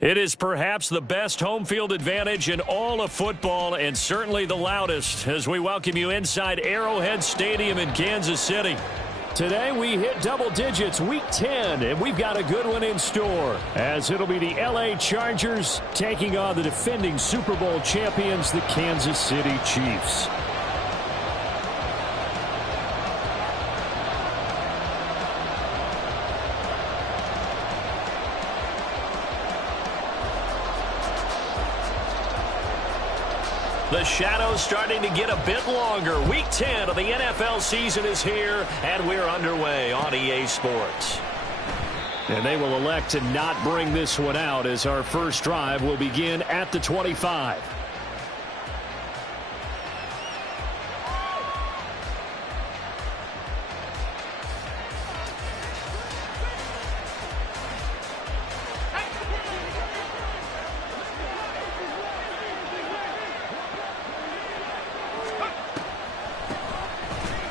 It is perhaps the best home field advantage in all of football and certainly the loudest as we welcome you inside Arrowhead Stadium in Kansas City. Today we hit double digits week 10 and we've got a good one in store as it'll be the LA Chargers taking on the defending Super Bowl champions, the Kansas City Chiefs. The shadow's starting to get a bit longer. Week 10 of the NFL season is here, and we're underway on EA Sports. And they will elect to not bring this one out as our first drive will begin at the 25.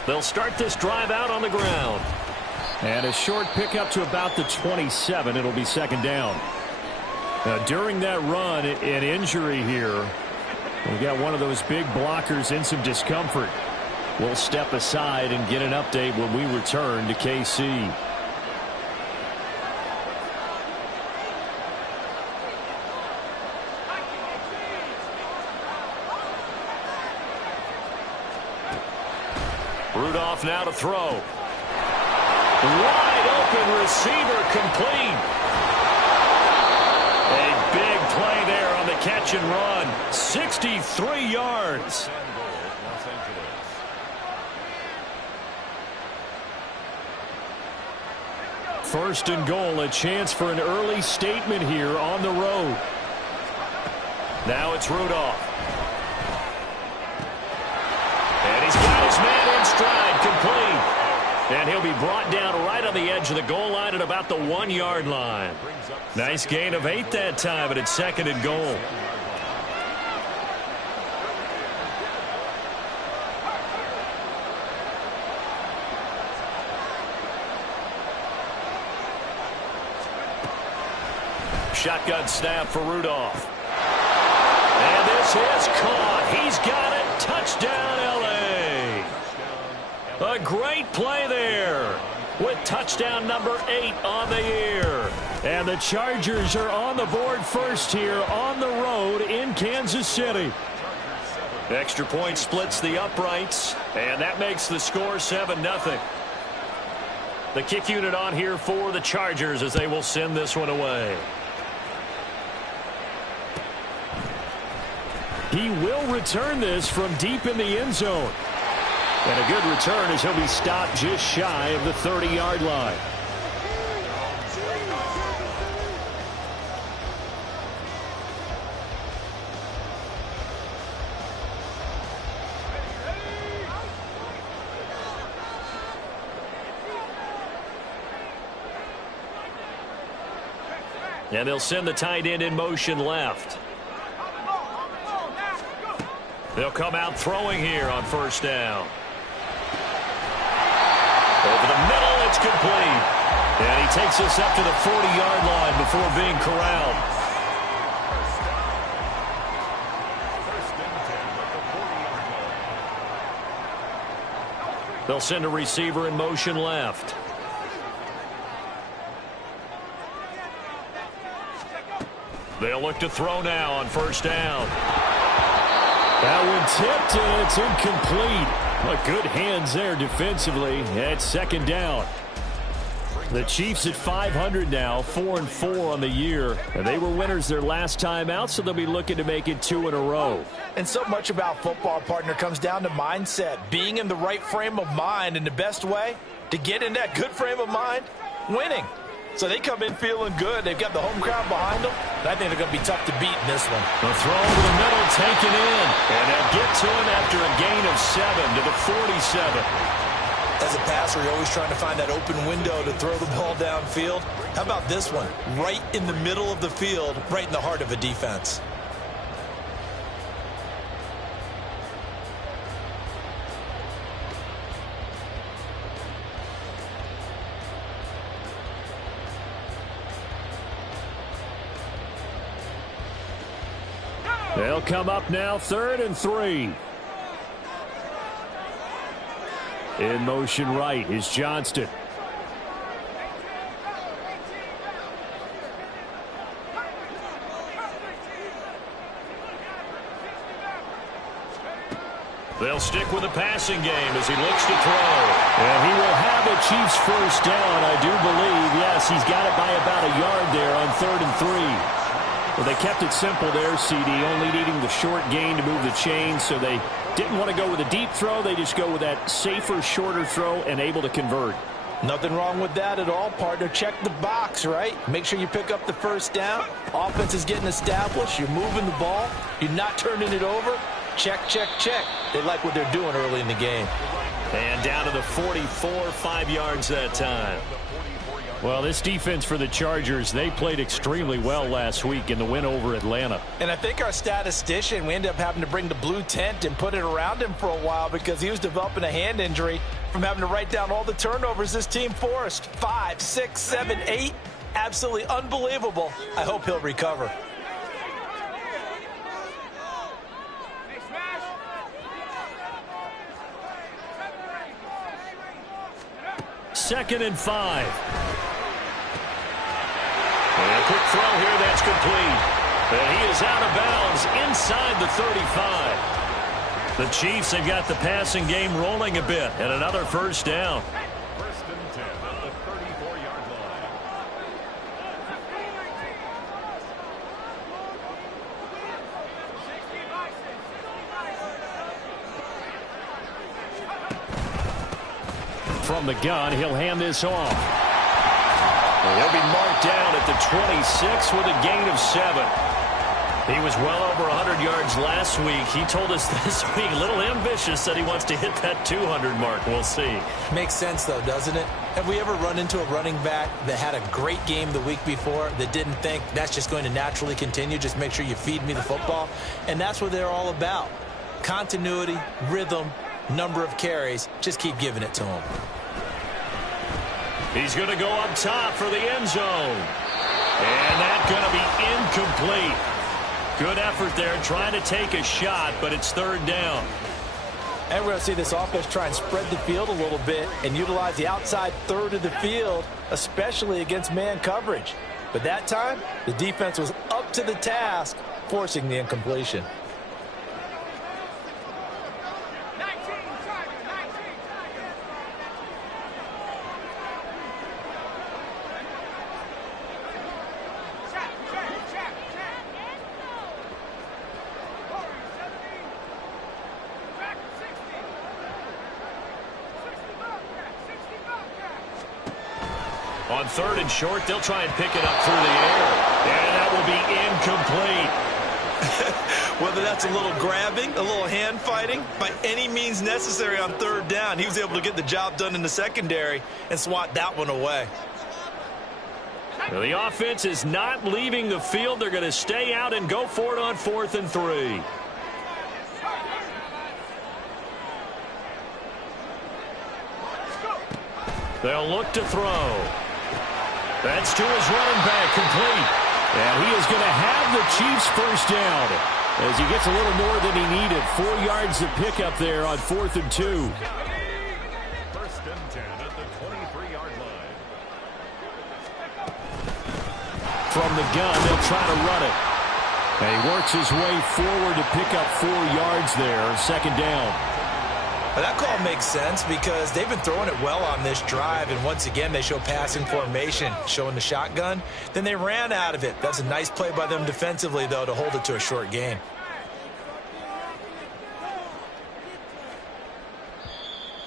They'll start this drive out on the ground. And a short pickup to about the 27. It'll be second down. During that run, an injury here. We got one of those big blockers in some discomfort. We'll step aside and get an update when we return to KC. Rudolph now to throw. Wide open receiver complete. A big play there on the catch and run. 63 yards. First and goal, a chance for an early statement here on the road. Now it's Rudolph. And he's got his man in stride, complete. And he'll be brought down right on the edge of the goal line at about the 1 yard line. Nice gain of 8 that time, but it's second and goal. Shotgun snap for Rudolph. And this is caught. He's got it. Touchdown, LA. A great play there with touchdown number 8 on the year. And the Chargers are on the board first here on the road in Kansas City. Extra point splits the uprights, and that makes the score 7-0. The kick unit on here for the Chargers as they will send this one away. He will return this from deep in the end zone. And a good return as he'll be stopped just shy of the 30-yard line. And they'll send the tight end in motion left. They'll come out throwing here on first down. Over the middle, it's complete. And he takes us up to the 40-yard line before being corralled. They'll send a receiver in motion left. They'll look to throw now on first down. That one tipped, and it's incomplete. But good hands there defensively at second down. The Chiefs at 500 now, 4-4 on the year. And they were winners their last time out, so they'll be looking to make it 2 in a row. And so much about football, partner, comes down to mindset. Being in the right frame of mind, and the best way to get in that good frame of mind, winning. So they come in feeling good. They've got the home crowd behind them. I think they're going to be tough to beat in this one. The throw over the middle, taken in. And they'll get to him after a gain of 7 to the 47. As a passer, you're always trying to find that open window to throw the ball downfield. How about this one? Right in the middle of the field, right in the heart of a defense. They'll come up now, 3rd and 3. In motion right is Johnston. They'll stick with the passing game as he looks to throw. And he will have the Chiefs first down, I do believe. Yes, he's got it by about a yard there on 3rd and 3. Well, they kept it simple there, CD, only needing the short gain to move the chain, so they didn't want to go with a deep throw. They just go with that safer, shorter throw and able to convert. Nothing wrong with that at all, partner. Check the box, right? Make sure you pick up the first down. Offense is getting established. You're moving the ball. You're not turning it over. Check, check, check. They like what they're doing early in the game. And down to the 44, 5 yards that time. Well, this defense for the Chargers, they played extremely well last week in the win over Atlanta. And I think our statistician, we ended up having to bring the blue tent and put it around him for a while because he was developing a hand injury from having to write down all the turnovers this team forced. 5, 6, 7, 8. Absolutely unbelievable. I hope he'll recover. Second and 5. And a quick throw here, that's complete. And he is out of bounds inside the 35. The Chiefs have got the passing game rolling a bit, and another first down. First and 10 at the 34-yard line. From the gun, he'll hand this off. And he'll be marked down at the 26 with a gain of 7. He was well over 100 yards last week. He told us this week, a little ambitious, that he wants to hit that 200 mark. We'll see. Makes sense, though, doesn't it? Have we ever run into a running back that had a great game the week before that didn't think that's just going to naturally continue? Just make sure you feed me the football. And that's what they're all about. Continuity, rhythm, number of carries. Just keep giving it to him. He's going to go up top for the end zone. And that's going to be incomplete. Good effort there, trying to take a shot, but it's 3rd down. And we're going to see this offense try and spread the field a little bit and utilize the outside third of the field, especially against man coverage. But that time, the defense was up to the task, forcing the incompletion. On 3rd and short, they'll try and pick it up through the air. And that will be incomplete. Whether that's a little grabbing, a little hand fighting, by any means necessary on 3rd down, he was able to get the job done in the secondary and swat that one away. Well, the offense is not leaving the field. They're going to stay out and go for it on 4th and 3. They'll look to throw. That's to his running back, complete. And he is going to have the Chiefs first down as he gets a little more than he needed. 4 yards to pick up there on 4th and 2. First and 10 at the 23-yard line. From the gun, they'll try to run it. And he works his way forward to pick up 4 yards there on 2nd down. Well, that call makes sense because they've been throwing it well on this drive, and once again they show passing formation, showing the shotgun. Then they ran out of it. That's a nice play by them defensively, though, to hold it to a short gain.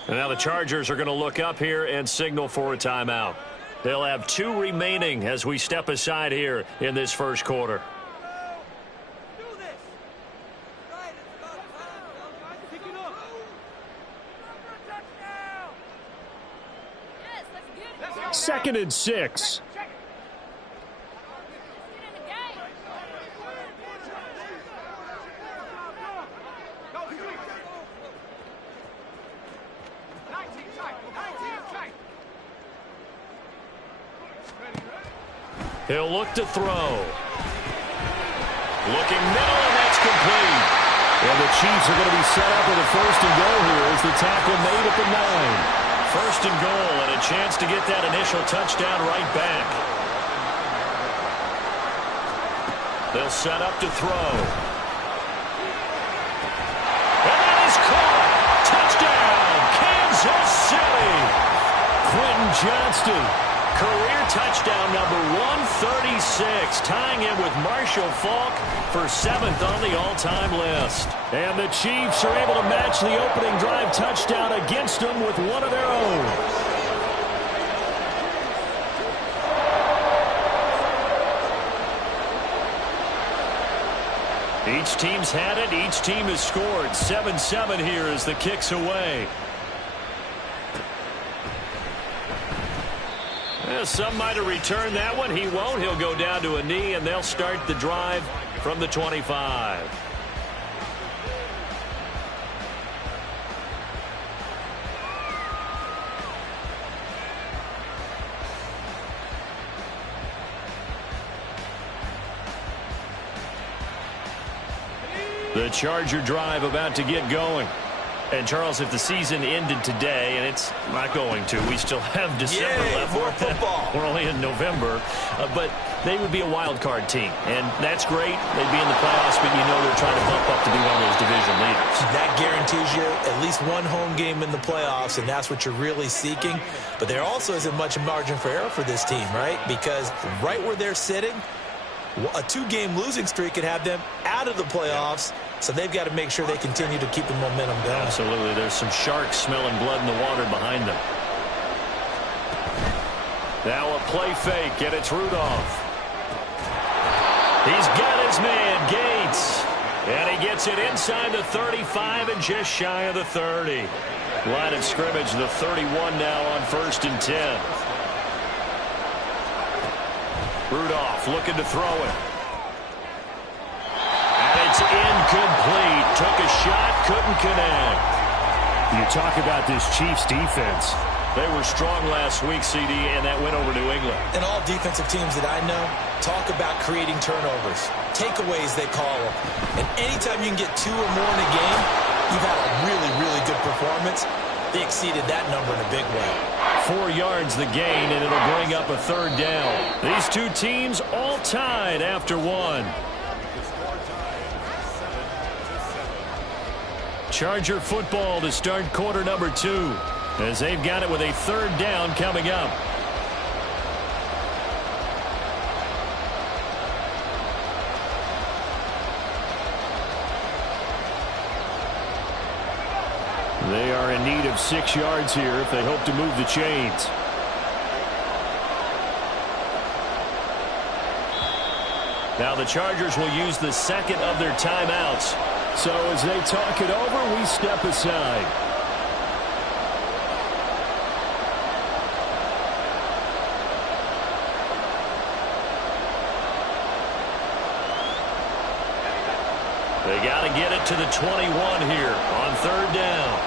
And now the Chargers are going to look up here and signal for a timeout. They'll have 2 remaining as we step aside here in this first quarter. Second and 6. He'll look to throw. Looking middle, and that's incomplete. And the Chiefs are going to be set up with a first and goal here as the tackle made at the 9. First and goal and a chance to get that initial touchdown right back. They'll set up to throw. And that is caught. Touchdown, Kansas City. Quentin Johnston, career touchdown number 136, tying him with Marshall Faulk for 7th on the all-time list. And the Chiefs are able to match the opening drive touchdown against them with one of their own. Each team's had it. Each team has scored. 7-7 here as the kick's away. Some might have returned that one. He won't. He'll go down to a knee, and they'll start the drive from the 25. The Charger drive about to get going. And, Charles, if the season ended today, and it's not going to, we still have December left. More football. We're only in November. But they would be a wild card team. And that's great. They'd be in the playoffs, but you know they're trying to bump up to be one of those division leaders. That guarantees you at least one home game in the playoffs, and that's what you're really seeking. But there also isn't much margin for error for this team, right? Because right where they're sitting, a 2-game losing streak could have them out of the playoffs. So they've got to make sure they continue to keep the momentum going. Absolutely. There's some sharks smelling blood in the water behind them. Now a play fake, and it's Rudolph. He's got his man, Gates. And he gets it inside the 35 and just shy of the 30. Line of scrimmage, the 31 now on 1st and 10. Rudolph looking to throw it. It's incomplete. Took a shot, couldn't connect. You talk about this Chiefs defense. They were strong last week, CD, and that went over New England. And all defensive teams that I know talk about creating turnovers. Takeaways, they call them. And anytime you can get 2 or more in a game, you've had a really, really good performance. They exceeded that number in a big way. 4 yards the gain, and it'll bring up a 3rd down. These two teams all tied after 1. Charger football to start quarter number 2 as they've got it with a 3rd down coming up. They are in need of 6 yards here if they hope to move the chains. Now the Chargers will use the 2nd of their timeouts. So as they talk it over, we step aside. They got to get it to the 21 here on 3rd down.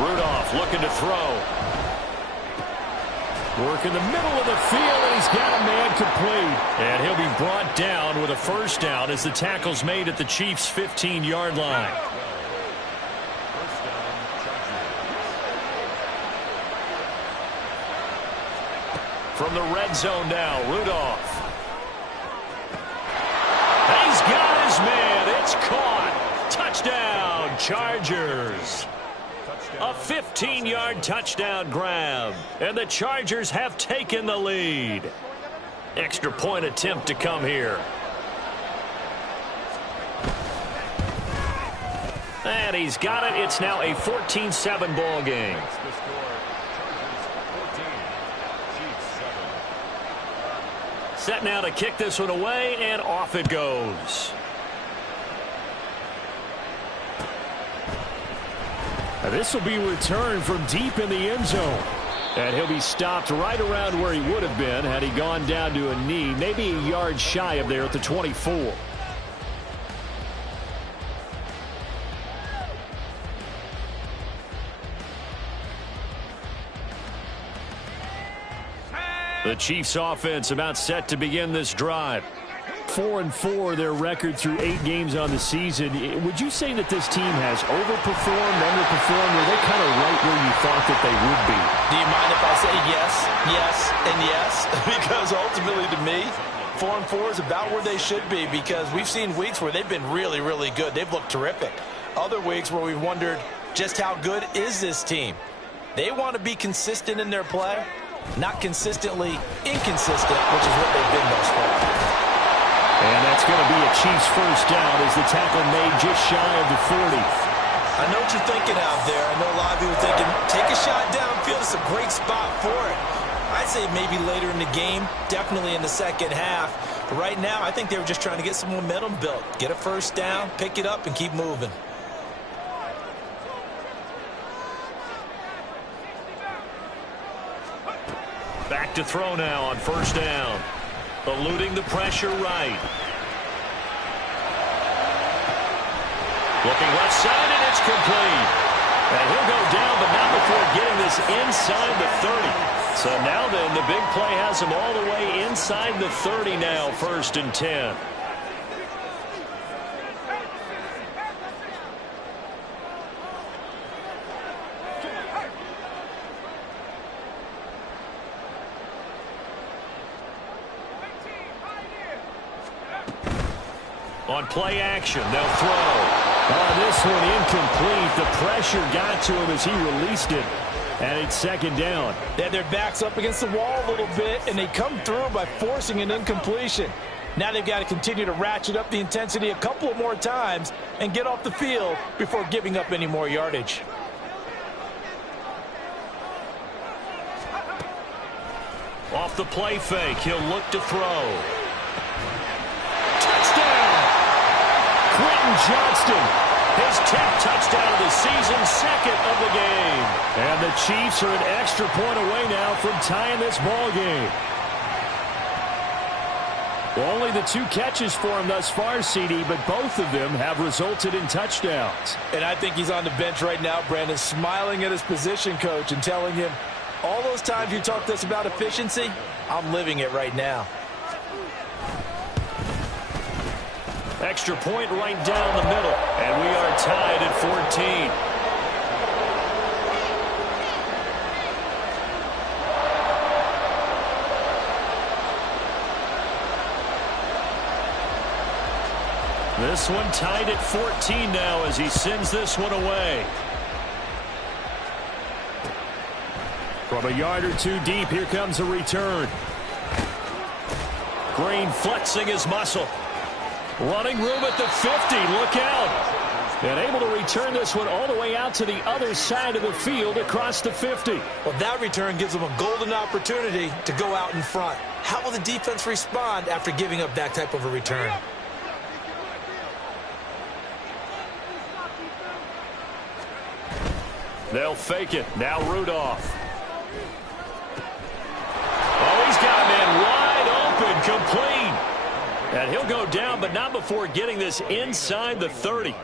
Rudolph looking to throw. Work in the middle of the field, and he's got a man complete. And he'll be brought down with a 1st down as the tackle's made at the Chiefs' 15-yard line. From the red zone now, Rudolph. He's got his man. It's caught. Touchdown, Chargers. A 15-yard touchdown grab, and the Chargers have taken the lead. Extra point attempt to come here. And he's got it. It's now a 14-7 ball game. Set now to kick this one away, and off it goes. This will be returned from deep in the end zone. And he'll be stopped right around where he would have been had he gone down to a knee, maybe a yard shy of there at the 24. The Chiefs offense about set to begin this drive. 4-4 their record through 8 games on the season. Would you say that this team has overperformed, underperformed, or they're kind of right where you thought that they would be? Do you mind if I say yes, yes, and yes? Because ultimately to me, 4-4 is about where they should be, because we've seen weeks where they've been really, really good. They've looked terrific. Other weeks where we've wondered just how good is this team. They want to be consistent in their play, not consistently inconsistent, which is what they've been thus far. And that's going to be a Chiefs first down as the tackle made just shy of the 40. I know what you're thinking out there. I know a lot of you are thinking, take a shot downfield. It's a great spot for it. I'd say maybe later in the game, definitely in the second half. But right now, I think they were just trying to get some momentum built. Get a first down, pick it up, and keep moving. Back to throw now on first down. Eluding the pressure right. Looking left side, and it's complete. And he'll go down, but not before getting this inside the 30. So now then, the big play has him all the way inside the 30 now, 1st and 10. On play action, they'll throw. This one incomplete. The pressure got to him as he released it. And it's 2nd down. They had their backs up against the wall a little bit, and they come through by forcing an incompletion. Now they've got to continue to ratchet up the intensity a couple of more times and get off the field before giving up any more yardage. Off the play fake, he'll look to throw. Touchdown! Quentin Johnston, his 10th touchdown of the season, 2nd of the game. And the Chiefs are an extra point away now from tying this ball game. Well, only the 2 catches for him thus far, CD, but both of them have resulted in touchdowns. And I think he's on the bench right now, Brandon, smiling at his position coach and telling him, all those times you talked to us about efficiency, I'm living it right now. Extra point right down the middle, and we are tied at 14. This one tied at 14 now as he sends this one away. From a yard or 2 deep, here comes a return. Green flexing his muscle. Running room at the 50. Look out. And able to return this one all the way out to the other side of the field across the 50. Well, that return gives them a golden opportunity to go out in front. How will the defense respond after giving up that type of a return? They'll fake it. Now Rudolph. Oh, he's got a man wide open, complete. And he'll go down, but not before getting this inside the 30.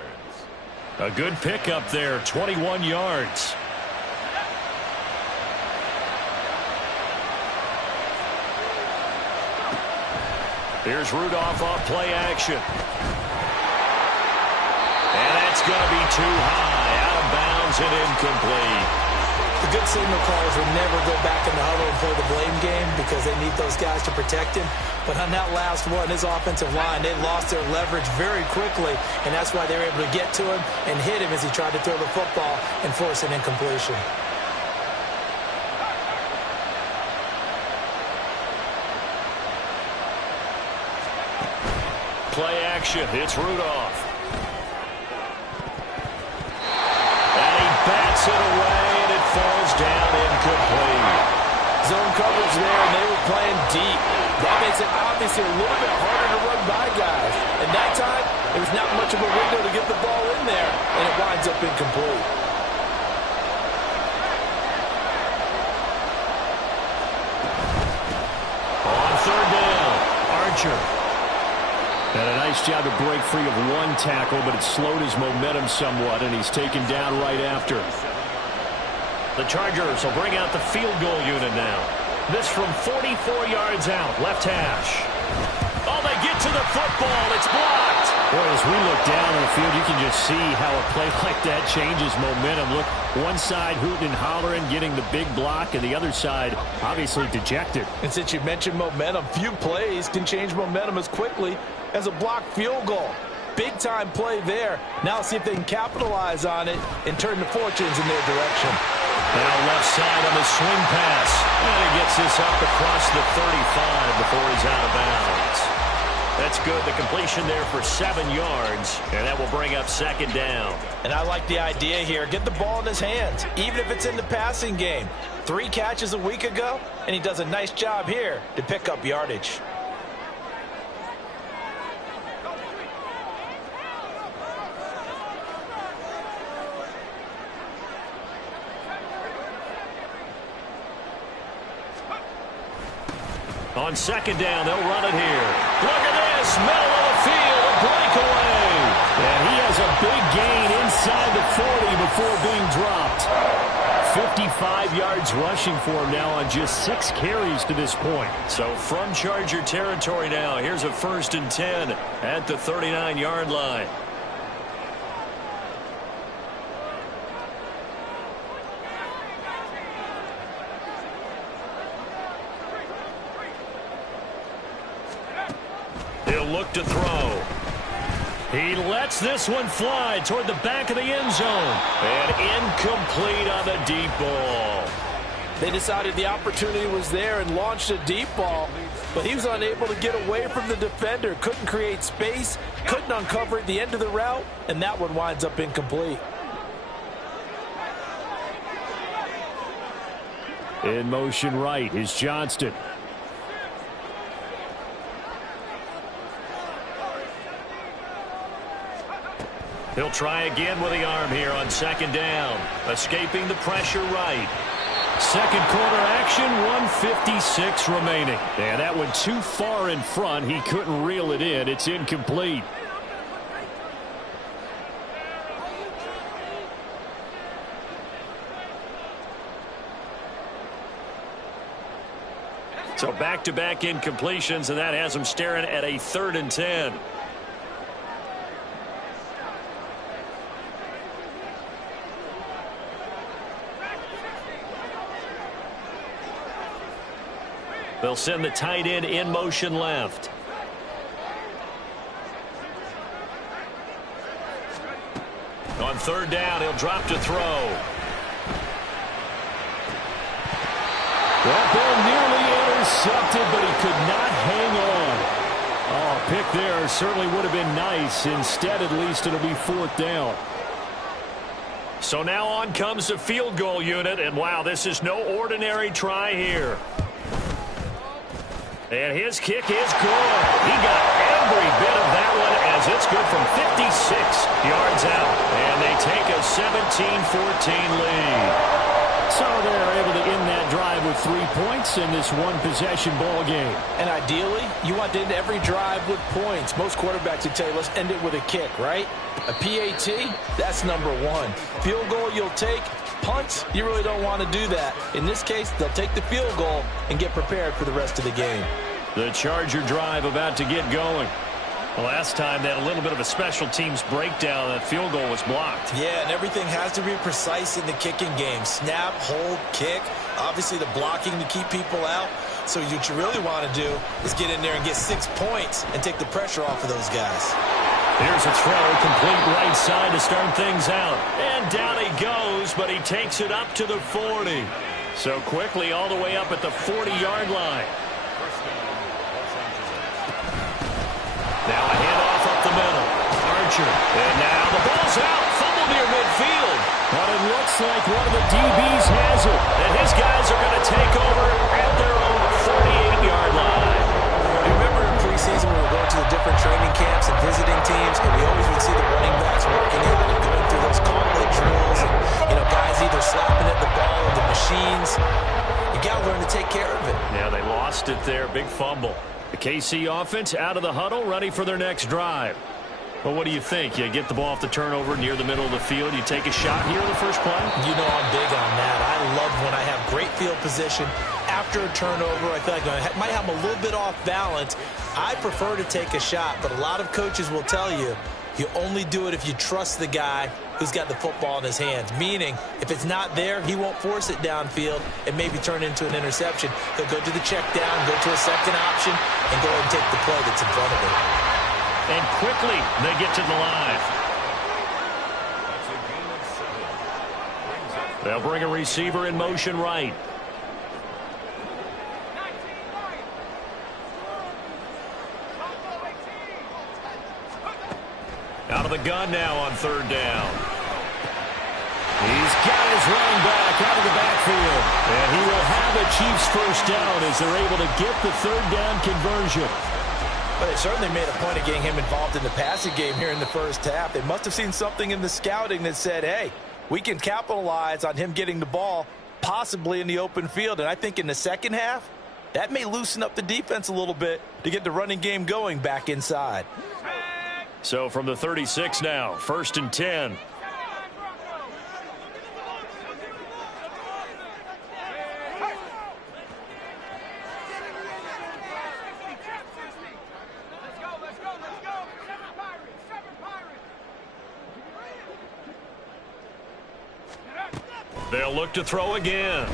A good pickup there, 21 yards. Here's Rudolph on play action. And that's going to be too high, out of bounds and incomplete. The good signal callers will never go back in the huddle and play the blame game because they need those guys to protect him. But on that last one, his offensive line, they lost their leverage very quickly, and that's why they were able to get to him and hit him as he tried to throw the football and force an incompletion. Play action. It's Rudolph. And he bats it away, and it falls down incomplete. Zone coverage there, and they were playing deep. That makes it obviously a little bit harder to run by guys. And that time, there was not much of a window to get the ball in there, and it winds up incomplete. On 3rd down, Archer. And a nice job to break free of one tackle, but it slowed his momentum somewhat, and he's taken down right after. The Chargers will bring out the field goal unit now. This from 44 yards out, left hash. Oh, they get to the football. It's blocked. Boy, as we look down on the field, you can just see how a play like that changes momentum. Look, one side hooting and hollering, getting the big block, and the other side obviously dejected. And since you mentioned momentum, few plays can change momentum as quickly as a blocked field goal. Big-time play there. Now see if they can capitalize on it and turn the fortunes in their direction. Now left side on the swing pass. And he gets this up across the 35 before he's out of bounds. That's good. The completion there for 7 yards, and that will bring up second down. And I like the idea here. Get the ball in his hands, even if it's in the passing game. 3 catches a week ago, and he does a nice job here to pick up yardage. On second down, they'll run it here. Look at this, middle of the field, a breakaway. And he has a big gain inside the 40 before being dropped. 55 yards rushing for him now on just 6 carries to this point. So from Charger territory now, here's a 1st and 10 at the 39-yard line. He'll look to throw. He lets this one fly toward the back of the end zone. And incomplete on the deep ball. They decided the opportunity was there and launched a deep ball, but he was unable to get away from the defender. Couldn't create space, couldn't uncover at the end of the route, and that one winds up incomplete. In motion right is Johnston. He'll try again with the arm here on second down. Escaping the pressure right. Second quarter action, 1:56 remaining. Yeah, that went too far in front. He couldn't reel it in. It's incomplete. So back-to-back incompletions, and that has him staring at a 3rd and 10. They'll send the tight end in motion left. On 3rd down, he'll drop to throw. That ball nearly intercepted, but he could not hang on. Oh, pick there certainly would have been nice. Instead, at least it'll be 4th down. So now on comes the field goal unit, and wow, this is no ordinary try here. And his kick is good. He got every bit of that one as it's good from 56 yards out. And they take a 17-14 lead. So they're able to end that drive with 3 points in this one-possession ball game. And ideally, you want to end every drive with points. Most quarterbacks would tell you, let's end it with a kick, right? A PAT, that's number 1. Field goal you'll take. Punts, you really don't want to do that. In this case, they'll take the field goal and get prepared for the rest of the game. The Charger drive about to get going. Last time they had a little bit of a special teams breakdown. That field goal was blocked. Yeah, and everything has to be precise in the kicking game. Snap, hold, kick. Obviously the blocking to keep people out. So what you really want to do is get in there and get 6 points and take the pressure off of those guys. Here's a throw, complete right side to start things out. And down he goes, but he takes it up to the 40. So quickly all the way up at the 40-yard line. Now a handoff up the middle. Archer. And now the ball's out. Fumble near midfield. But it looks like one of the DBs has it. And his guys are going to take over at their own 48-yard line. You remember in preseason when we were going to the different training camps and visiting teams, and we always would see the running backs working out and going through those gauntlet drills. And, guys either slapping at the ball or the machines. You got to learn to take care of it. Yeah, they lost it there. Big fumble. The KC offense out of the huddle, ready for their next drive. Well, what do you think? You get the ball off the turnover near the middle of the field. You take a shot here in the first play? You know I'm big on that. I love when I have great field field position after a turnover. I feel like I might have them a little bit off balance. I prefer to take a shot, but a lot of coaches will tell you, you only do it if you trust the guy who's got the football in his hands. Meaning, if it's not there, he won't force it downfield and maybe turn into an interception. He'll go to the check down, go to a second option, and go ahead and take the play that's in front of him. And quickly, they get to the line. That's a gain of 7. They'll bring a receiver in motion right. Out of the gun now on third down. He's got his running back out of the backfield. And he will have a Chiefs first down as they're able to get the third down conversion. But they certainly made a point of getting him involved in the passing game here in the first half. They must have seen something in the scouting that said, hey, we can capitalize on him getting the ball possibly in the open field. And I think in the second half, that may loosen up the defense a little bit to get the running game going back inside. So from the 36 now, 1st and 10. They'll look to throw again.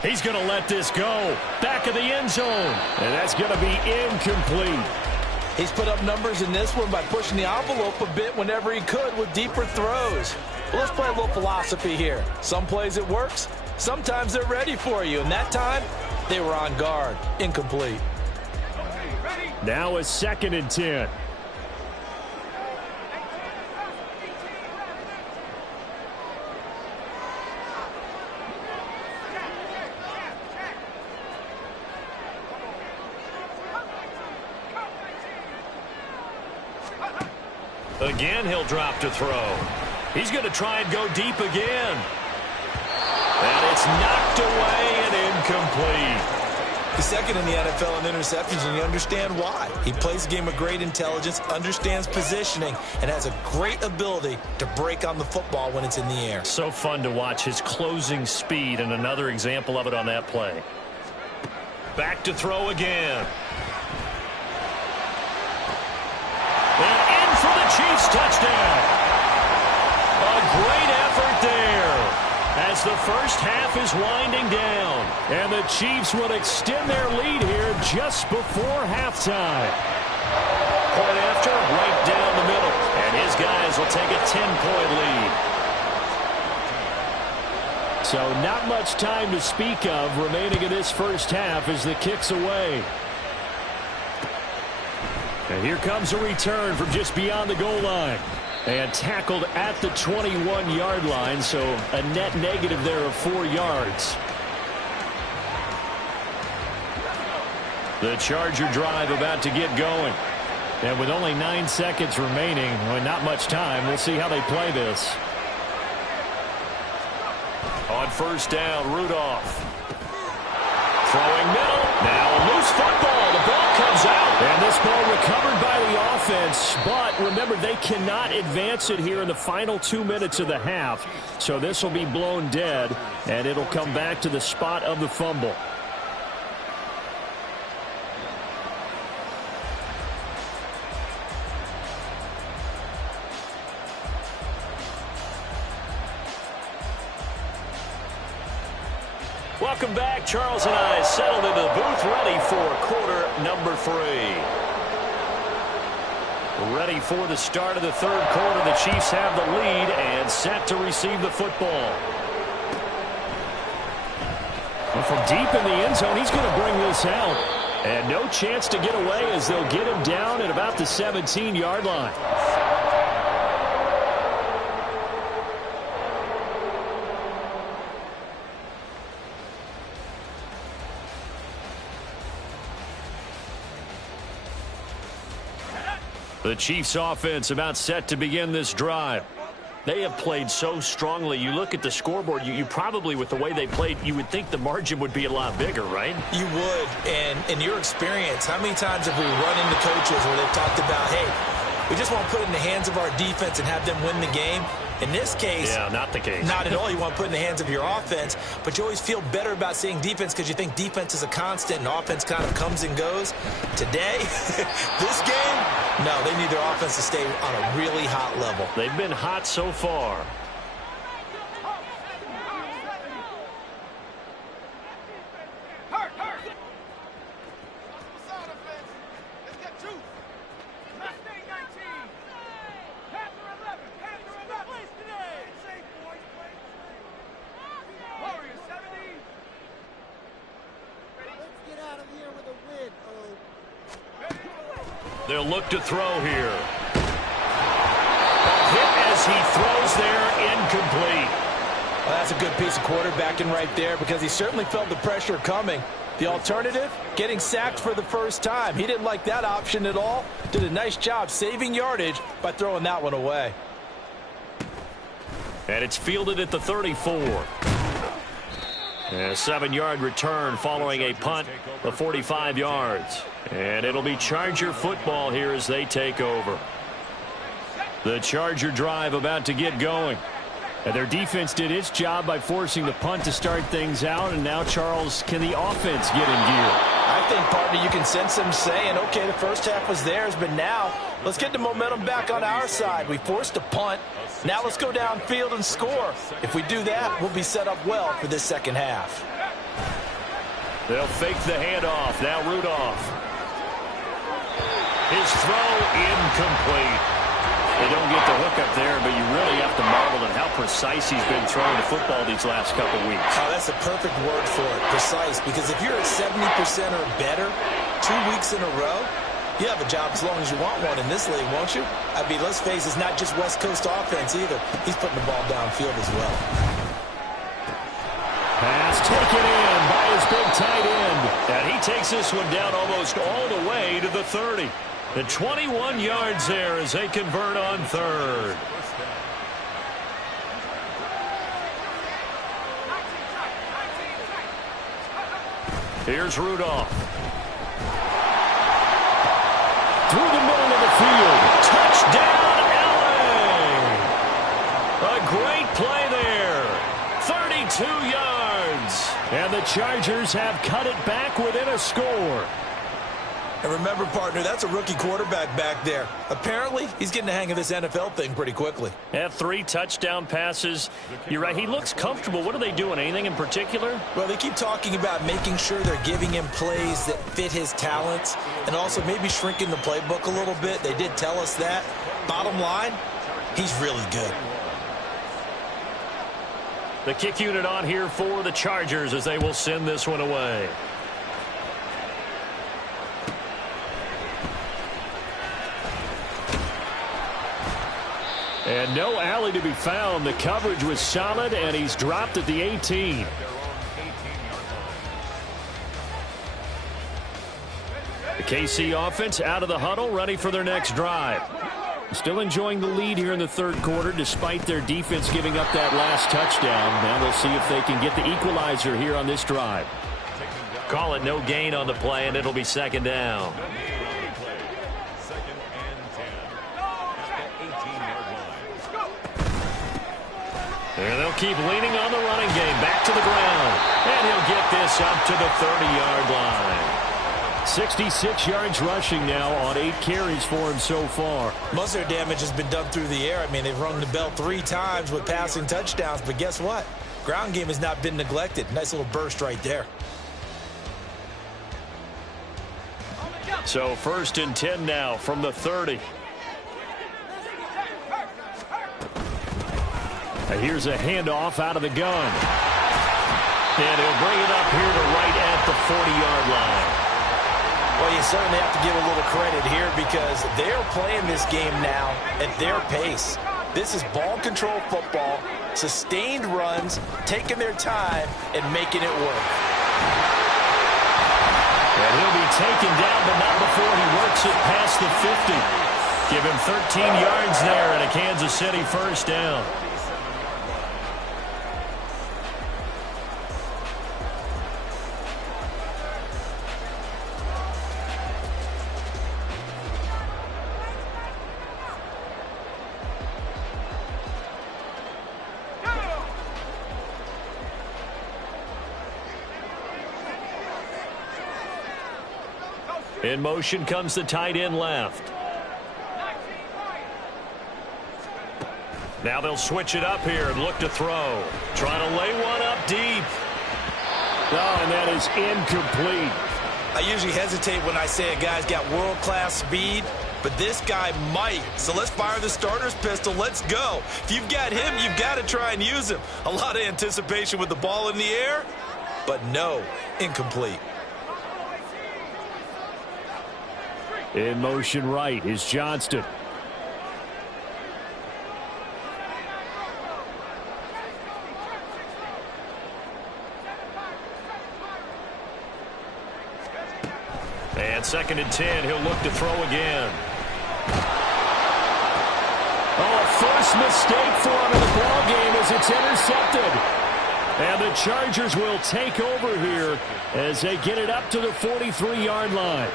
He's going to let this go. Back of the end zone. And that's going to be incomplete. He's put up numbers in this one by pushing the envelope a bit whenever he could with deeper throws. Well, let's play a little philosophy here. Some plays it works. Sometimes they're ready for you. And that time, they were on guard. Incomplete. Now a 2nd and 10. Again, he'll drop to throw. He's going to try and go deep again. And it's knocked away and incomplete. He's second in the NFL in interceptions, and you understand why. He plays a game of great intelligence, understands positioning, and has a great ability to break on the football when it's in the air. So fun to watch his closing speed, and another example of it on that play. Back to throw again. For the Chiefs touchdown. A great effort there as the first half is winding down. And the Chiefs will extend their lead here just before halftime. Point after, right down the middle. And his guys will take a 10-point lead. So not much time to speak of remaining in this first half as the kick's away. And here comes a return from just beyond the goal line. And tackled at the 21-yard line, so a net negative there of 4 yards. The Charger drive about to get going. And with only 9 seconds remaining, well, not much time, we'll see how they play this. On first down, Rudolph. Throwing middle. Now a loose football. The ball comes out. And this ball recovered by the offense. But remember, they cannot advance it here in the final 2 minutes of the half. So this will be blown dead. And it'll come back to the spot of the fumble. Welcome back. Charles and I settled into the booth, ready for quarter number 3. Ready for the start of the third quarter. The Chiefs have the lead and set to receive the football. Well, from deep in the end zone, he's going to bring this out. And no chance to get away as they'll get him down at about the 17-yard line. The Chiefs offense about set to begin this drive. They have played so strongly. You look at the scoreboard, you probably, with the way they played, you would think the margin would be a lot bigger, right? You would. And in your experience, how many times have we run into coaches where they've talked about, hey, we just want to put it in the hands of our defense and have them win the game? In this case, yeah, not the case. Not at all. You want to put in the hands of your offense, but you always feel better about seeing defense because you think defense is a constant and offense kind of comes and goes. Today, this game, no, they need their offense to stay on a really hot level. They've been hot so far. They'll look to throw here. Hit as he throws there, incomplete. Well, that's a good piece of quarterbacking right there because he certainly felt the pressure coming. The alternative, getting sacked for the first time. He didn't like that option at all. Did a nice job saving yardage by throwing that one away. And it's fielded at the 34. A 7-yard return following a punt of 45 yards. And it'll be Charger football here as they take over. The Charger drive about to get going. And their defense did its job by forcing the punt to start things out. And now, Charles, can the offense get in gear? I think, partner, you can sense them saying, okay, the first half was theirs, but now let's get the momentum back on our side. We forced a punt. Now let's go downfield and score. If we do that, we'll be set up well for this second half. They'll fake the handoff. Now Rudolph. His throw incomplete. They don't get the hook up there, but you really have to marvel at how precise he's been throwing the football these last couple weeks. Oh, that's a perfect word for it, precise, because if you're at 70% or better 2 weeks in a row, you have a job as long as you want one in this league, won't you? I mean, let's face it, it's not just West Coast offense either. He's putting the ball downfield as well. Pass taken in by his big tight end. And he takes this one down almost all the way to the 30. The 21 yards there as they convert on third. Here's Rudolph. Through the middle of the field. Touchdown, LA! A great play there. 32 yards. And the Chargers have cut it back within a score. And remember, partner, that's a rookie quarterback back there. Apparently, he's getting the hang of this NFL thing pretty quickly. Have 3 touchdown passes. You're right. He looks comfortable. What are they doing? Anything in particular? Well, they keep talking about making sure they're giving him plays that fit his talents and also maybe shrinking the playbook a little bit. They did tell us that. Bottom line, he's really good. The kick unit on here for the Chargers as they will send this one away. And no alley to be found. The coverage was solid, and he's dropped at the 18. The KC offense out of the huddle, ready for their next drive. Still enjoying the lead here in the third quarter, despite their defense giving up that last touchdown. Now they'll see if they can get the equalizer here on this drive. Call it no gain on the play, and it'll be second down. And they'll keep leaning on the running game. Back to the ground. And he'll get this up to the 30-yard line. 66 yards rushing now on 8 carries for him so far. Most of their damage has been done through the air. I mean, they've rung the bell 3 times with passing touchdowns. But guess what? Ground game has not been neglected. Nice little burst right there. So 1st and 10 now from the 30. Here's a handoff out of the gun. And he'll bring it up here to right at the 40-yard line. Well, you certainly have to give a little credit here because they're playing this game now at their pace. This is ball control football, sustained runs, taking their time, and making it work. And he'll be taken down, but not before he works it past the 50. Give him 13 yards there and a Kansas City first down. In motion comes the tight end left. Now they'll switch it up here and look to throw. Trying to lay one up deep. Oh, and that is incomplete. I usually hesitate when I say a guy's got world-class speed, but this guy might. So let's fire the starter's pistol. Let's go. If you've got him, you've got to try and use him. A lot of anticipation with the ball in the air, but no, incomplete. In motion right is Johnston. And 2nd and 10, he'll look to throw again. Oh, a first mistake for him in the ball game as it's intercepted. And the Chargers will take over here as they get it up to the 43-yard line.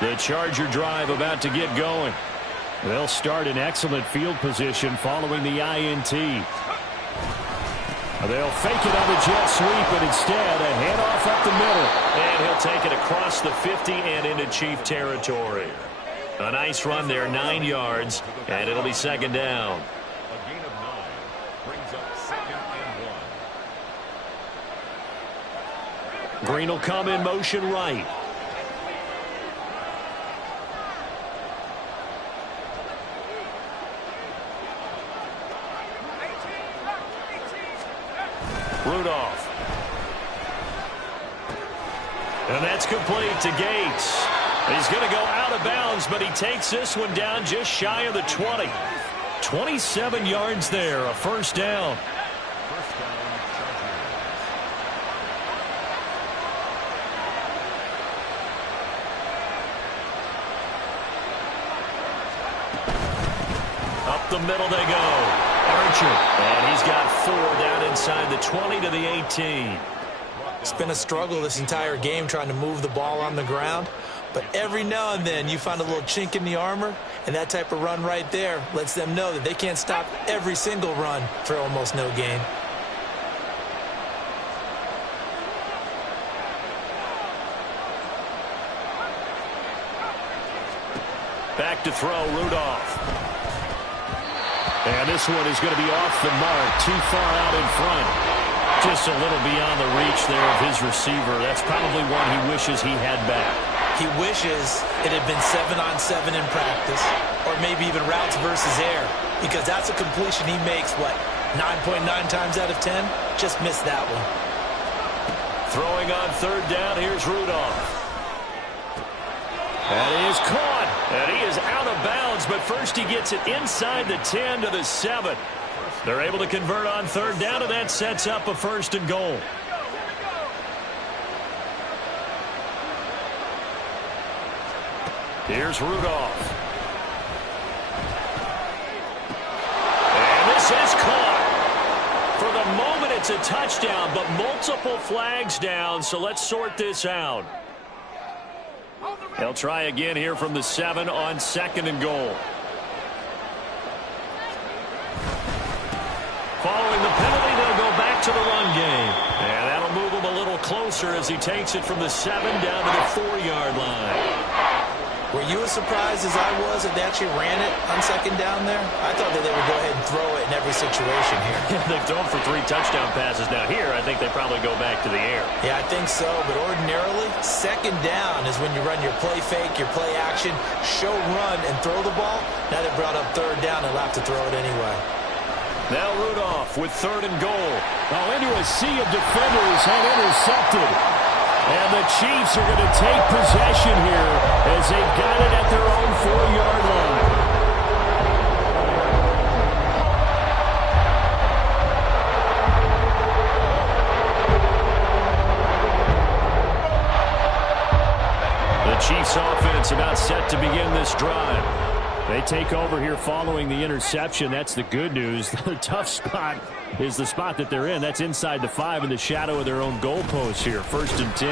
The Charger drive about to get going. They'll start in excellent field position following the INT. They'll fake it on the jet sweep, but instead a handoff up the middle. And he'll take it across the 50 and into Chief territory. A nice run there, 9 yards, and it'll be 2nd down. A gain of 9 brings up 2nd and 1. Green will come in motion right. Rudolph. And that's complete to Gates. He's going to go out of bounds, but he takes this one down just shy of the 20. 27 yards there, a 1st down. Up the middle they go. Archer. And he's got 4 down inside the 20 to the 18. It's been a struggle this entire game trying to move the ball on the ground. But every now and then you find a little chink in the armor, and that type of run right there lets them know that they can't stop every single run for almost no gain. Back to throw, Rudolph. And this one is going to be off the mark, too far out in front. Just a little beyond the reach there of his receiver. That's probably one he wishes he had back. He wishes it had been 7-on-7 in practice, or maybe even routes versus air, because that's a completion he makes, what, 9.9 times out of 10? Just missed that one. Throwing on 3rd down, here's Rudolph. And he is caught, and he is out of bounds, but first he gets it inside the 10 to the 7. They're able to convert on 3rd down, and that sets up a 1st and goal. Here's Rudolph. And this is caught. For the moment, it's a touchdown, but multiple flags down, so let's sort this out. They'll try again here from the 7 on 2nd and goal. Following the penalty, they'll go back to the run game. And that'll move him a little closer as he takes it from the 7 down to the 4-yard line. Were you as surprised as I was that they actually ran it on 2nd down there? I thought that they would go ahead and throw it in every situation here. They've thrown for 3 touchdown passes. Now here, I think they probably go back to the air. Yeah, I think so, but ordinarily, 2nd down is when you run your play fake, your play action, show run, and throw the ball. Now they brought up 3rd down, they'll have to throw it anyway. Now Rudolph with 3rd and goal. Now into a sea of defenders and intercepted. And the Chiefs are going to take possession here as they've got it at their own 4-yard line. The Chiefs offense about set to begin this drive. They take over here following the interception. That's the good news. The tough spot is the spot that they're in. That's inside the 5 in the shadow of their own goalpost here. 1st and 10.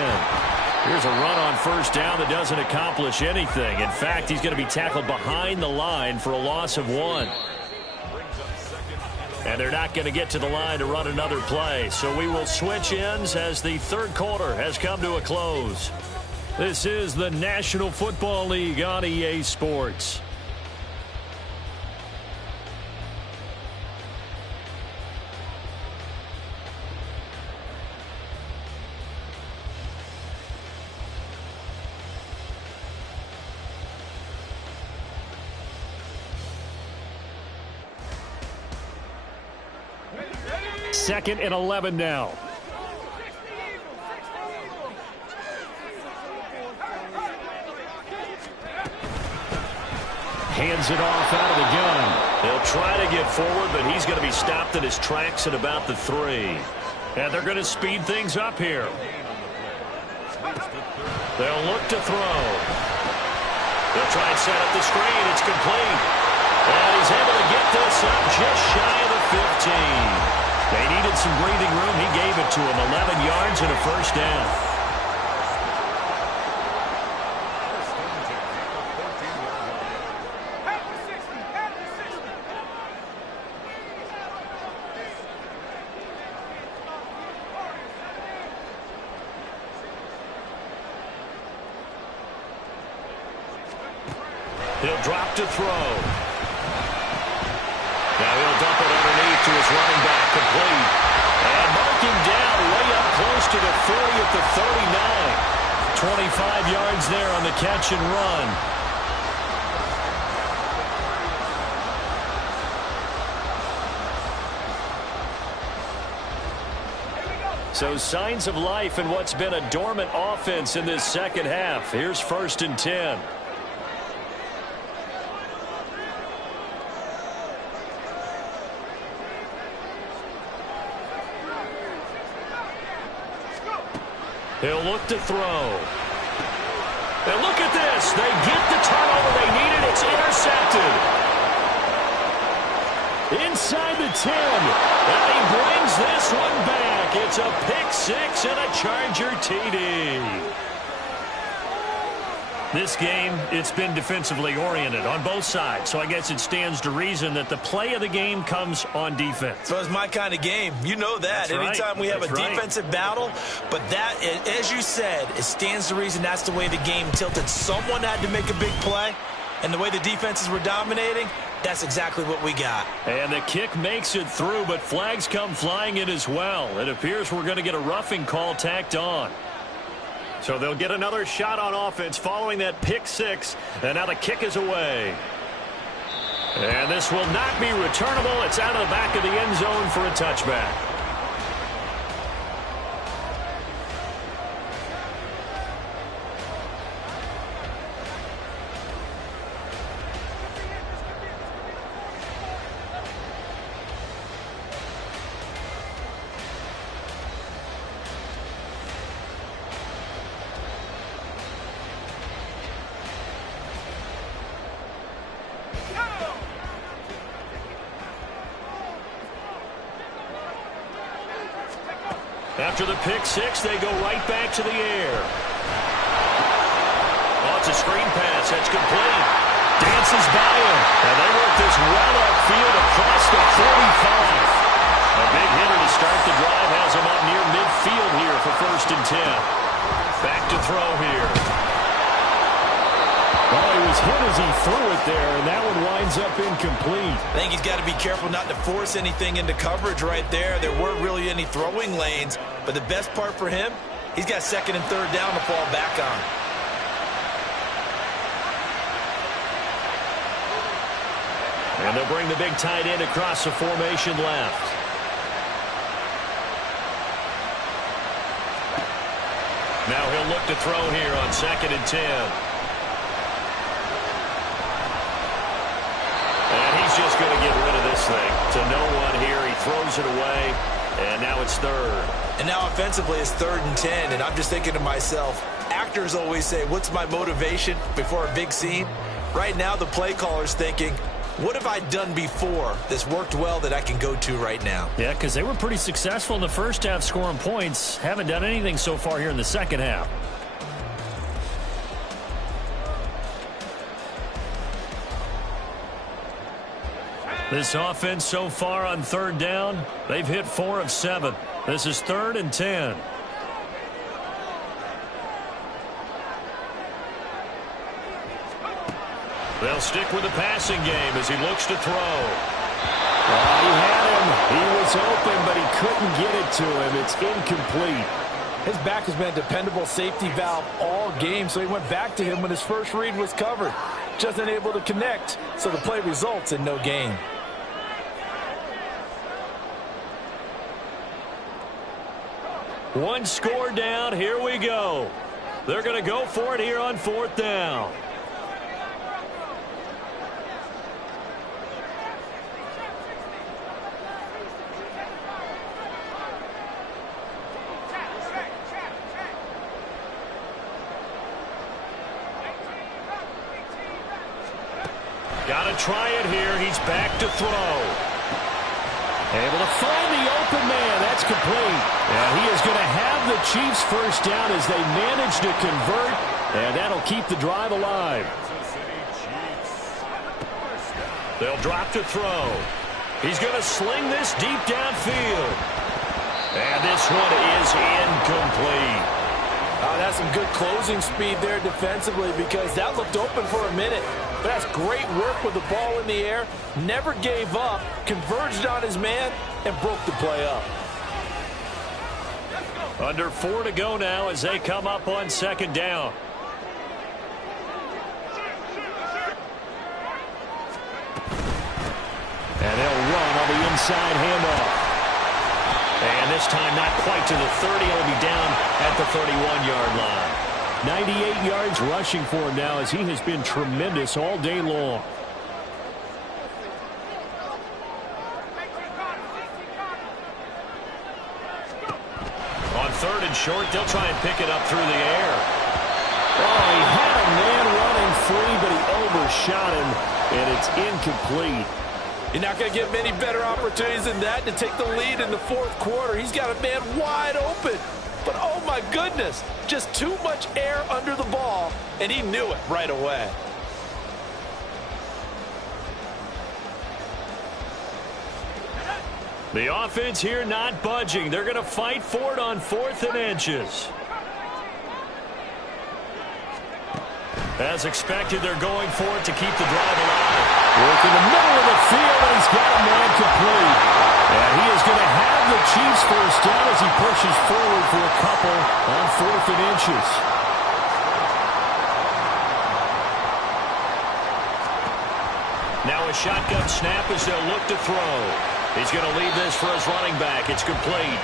Here's a run on 1st down that doesn't accomplish anything. In fact, he's going to be tackled behind the line for a loss of 1. And they're not going to get to the line to run another play. So we will switch ends as the 3rd quarter has come to a close. This is the National Football League on EA Sports. Second and 11 now. Hands it off out of the gun. He'll try to get forward, but he's going to be stopped in his tracks at about the 3. And they're going to speed things up here. They'll look to throw. They'll try and set up the screen. It's complete. And he's able to get this up just shy of the 15. They needed some breathing room. He gave it to him. 11 yards and a first down. He'll drop to throw. Now he'll dump it underneath to his running back, complete. And marking down way up close to the 40 at the 39. 25 yards there on the catch and run. So signs of life in what's been a dormant offense in this second half. Here's 1st and 10. He'll look to throw. And look at this. They get the turnover they needed. It's intercepted. Inside the 10. And he brings this one back. It's a pick 6 and a Charger TD. This game, it's been defensively oriented on both sides, so I guess it stands to reason that the play of the game comes on defense. So it's my kind of game. You know that. Anytime we have a defensive battle, but that, as you said, it stands to reason that's the way the game tilted. Someone had to make a big play, and the way the defenses were dominating, that's exactly what we got. And the kick makes it through, but flags come flying in as well. It appears we're going to get a roughing call tacked on. So they'll get another shot on offense following that pick 6. And now the kick is away. And this will not be returnable. It's out of the back of the end zone for a touchback. After the pick 6, they go right back to the air. Oh, it's a screen pass. That's complete. Dances by him. And they work this well upfield across the 45. A big hitter to start the drive has him up near midfield here for 1st and 10. Back to throw here. Well, he was hit as he threw it there, and that one winds up incomplete. I think he's got to be careful not to force anything into coverage right there. There weren't really any throwing lanes, but the best part for him, he's got 2nd and 3rd down to fall back on. And they'll bring the big tight end across the formation left. Now he'll look to throw here on 2nd and 10. Just going to get rid of this thing to no one here. He throws it away, and now it's 3rd. And now offensively it's 3rd and 10, and I'm just thinking to myself, actors always say, what's my motivation before a big scene? Right now the play caller's thinking, what have I done before that's worked well that I can go to right now? Yeah, because they were pretty successful in the first half scoring points. Haven't done anything so far here in the second half. This offense so far on 3rd down, they've hit 4 of 7. This is 3rd and 10. They'll stick with the passing game as he looks to throw. He had him. He was open, but he couldn't get it to him. It's incomplete. His back has been a dependable safety valve all game, so he went back to him when his first read was covered. Just unable to connect, so the play results in no gain. One score down. Here we go. They're going to go for it here on 4th down. Got to try it here. He's back to throw. Able to find the open man. That's complete. And he is going to have the Chiefs first down as they manage to convert. And that'll keep the drive alive. They'll drop to throw. He's going to sling this deep downfield. And this one is incomplete. That's some good closing speed there defensively because that looked open for a minute. But that's great work with the ball in the air. Never gave up, converged on his man, and broke the play up. Under 4 to go now as they come up on 2nd down. And they'll run on the inside handoff. And this time not quite to the 30. It'll be down at the 31-yard line. 98 yards rushing for him now as he has been tremendous all day long. On 3rd and short, they'll try and pick it up through the air. Oh, he had a man running free, but he overshot him, and it's incomplete. You're not going to get many better opportunities than that to take the lead in the 4th quarter. He's got a man wide open. But, oh, my goodness, just too much air under the ball, and he knew it right away. The offense here not budging. They're going to fight for it on 4th and inches. As expected, they're going for it to keep the drive alive. Work in the middle of the field, and he's got a man complete. And he is going to have the Chiefs first down as he pushes forward for a couple on 4th and inches. Now a shotgun snap as they'll look to throw. He's going to leave this for his running back. It's complete.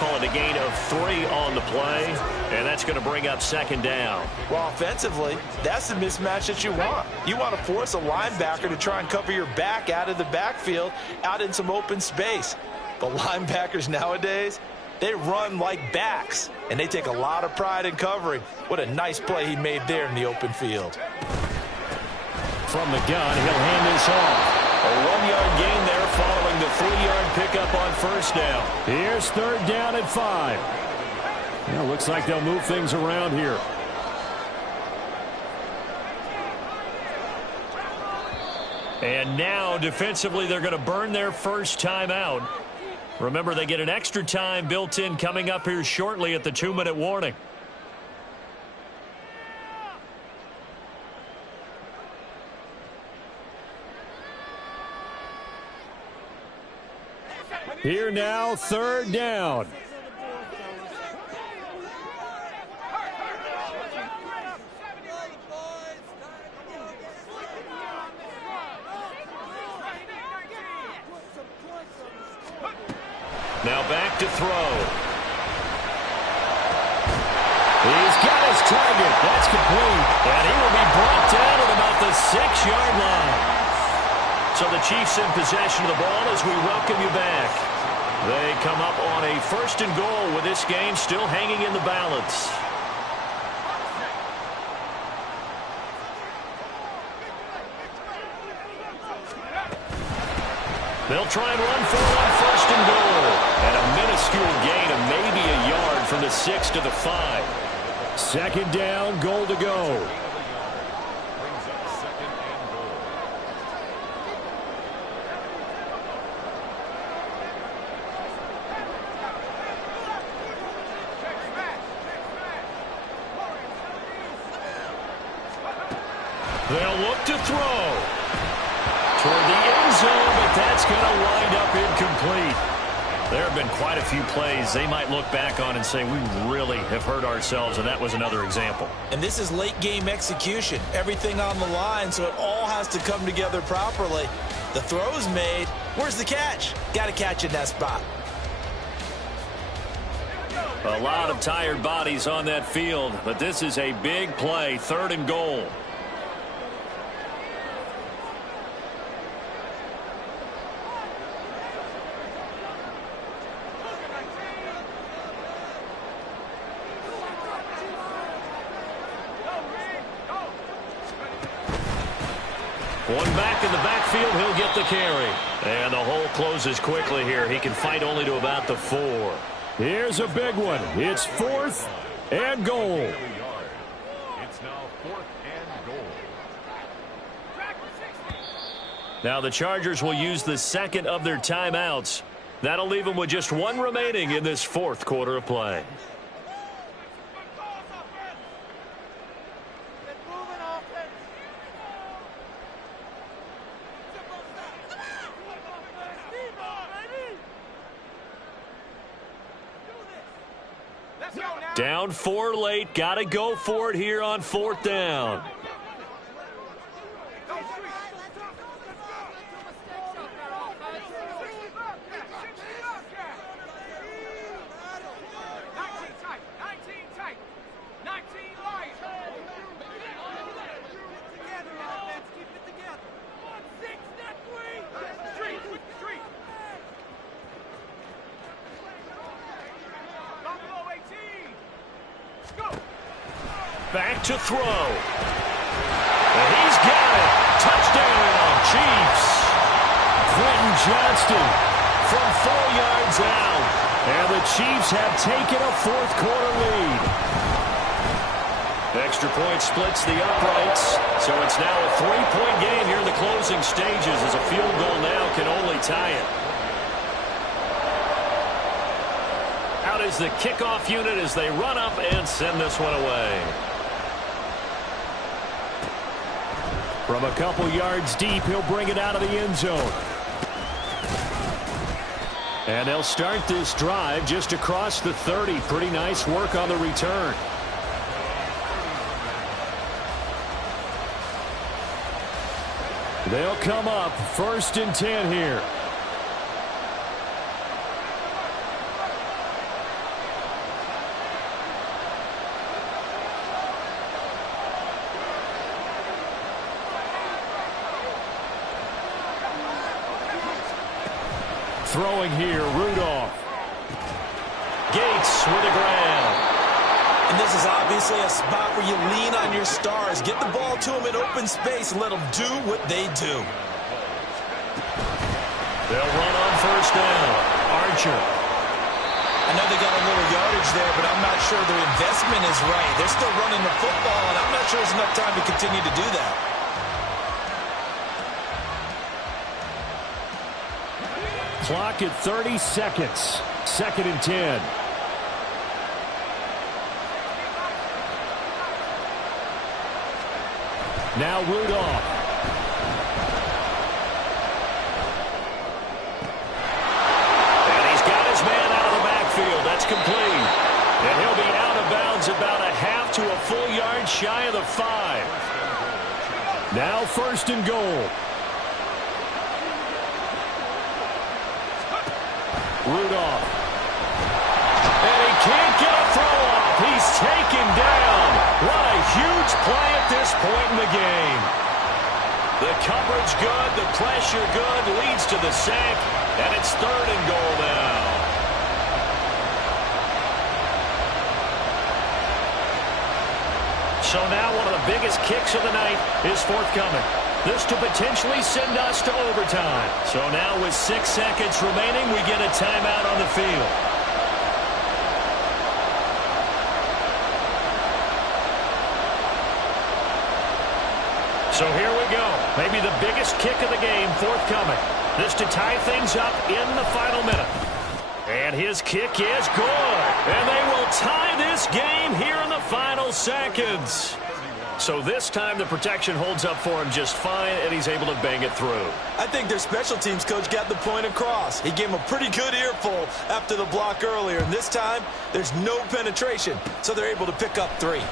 Call it a gain of 3 on the play, and that's going to bring up 2nd down. Well, offensively, that's the mismatch that you want. You want to force a linebacker to try and cover your back out of the backfield, out in some open space. But linebackers nowadays, they run like backs, and they take a lot of pride in covering. What a nice play he made there in the open field. From the gun, he'll hand this off. A 1-yard gain there following the 3-yard pickup on 1st down. Here's 3rd down at 5. Well, looks like they'll move things around here. And now, defensively, they're going to burn their first time out. Remember, they get an extra time built in coming up here shortly at the 2-minute warning. Here now, 3rd down. Now back to throw. He's got his target. That's complete. And he will be brought down at about the 6-yard line. So the Chiefs in possession of the ball as we welcome you back. They come up on a 1st and goal with this game still hanging in the balance. They'll try and run for it on 1st and goal. And a minuscule gain of maybe a yard from the 6 to the 5. 2nd down, goal to go. They'll look to throw toward the end zone, but that's going to wind up incomplete. There have been quite a few plays they might look back on and say, we really have hurt ourselves, and that was another example. And this is late-game execution. Everything on the line, so it all has to come together properly. The throw's made. Where's the catch? Got to catch in that spot. A lot of tired bodies on that field, but this is a big play, 3rd and goal. One back in the backfield, he'll get the carry. And the hole closes quickly here. He can fight only to about the 4. Here's a big one. It's 4th and goal. It's now 4th and goal. Now the Chargers will use the second of their timeouts. That'll leave them with just 1 remaining in this 4th quarter of play. Down 4 late. Got to go for it here on 4th down. Back to throw. And he's got it. Touchdown, Chiefs. Quentin Johnston from 4 yards out. And the Chiefs have taken a 4th quarter lead. Extra point splits the uprights. So it's now a 3-point game here in the closing stages as a field goal now can only tie it. Out is the kickoff unit as they run up and send this one away. From a couple yards deep, he'll bring it out of the end zone. And they'll start this drive just across the 30. Pretty nice work on the return. They'll come up 1st and 10 here. Throwing here, Rudolph. Gates with the ground. And this is obviously a spot where you lean on your stars. Get the ball to them in open space and let them do what they do. They'll run on 1st down. Archer. I know they got a little yardage there, but I'm not sure their investment is right. They're still running the football, and I'm not sure there's enough time to continue to do that. Clock at 30 seconds. 2nd and 10. Now Rudolph. And he's got his man out of the backfield. That's complete. And he'll be out of bounds about a half to a full yard shy of the 5. Now 1st and goal. Rudolph. And he can't get a throw off. He's taken down. What a huge play at this point in the game. The coverage good, the pressure good, leads to the sack, and it's 3rd and goal now. So now one of the biggest kicks of the night is forthcoming. This to potentially send us to overtime. So now with 6 seconds remaining, we get a timeout on the field. So here we go. Maybe the biggest kick of the game forthcoming. This to tie things up in the final minute. And his kick is good. And they will tie this game here in the final seconds. So this time the protection holds up for him just fine, and he's able to bang it through. I think their special teams coach got the point across. He gave him a pretty good earful after the block earlier, and this time there's no penetration, so they're able to pick up 3. And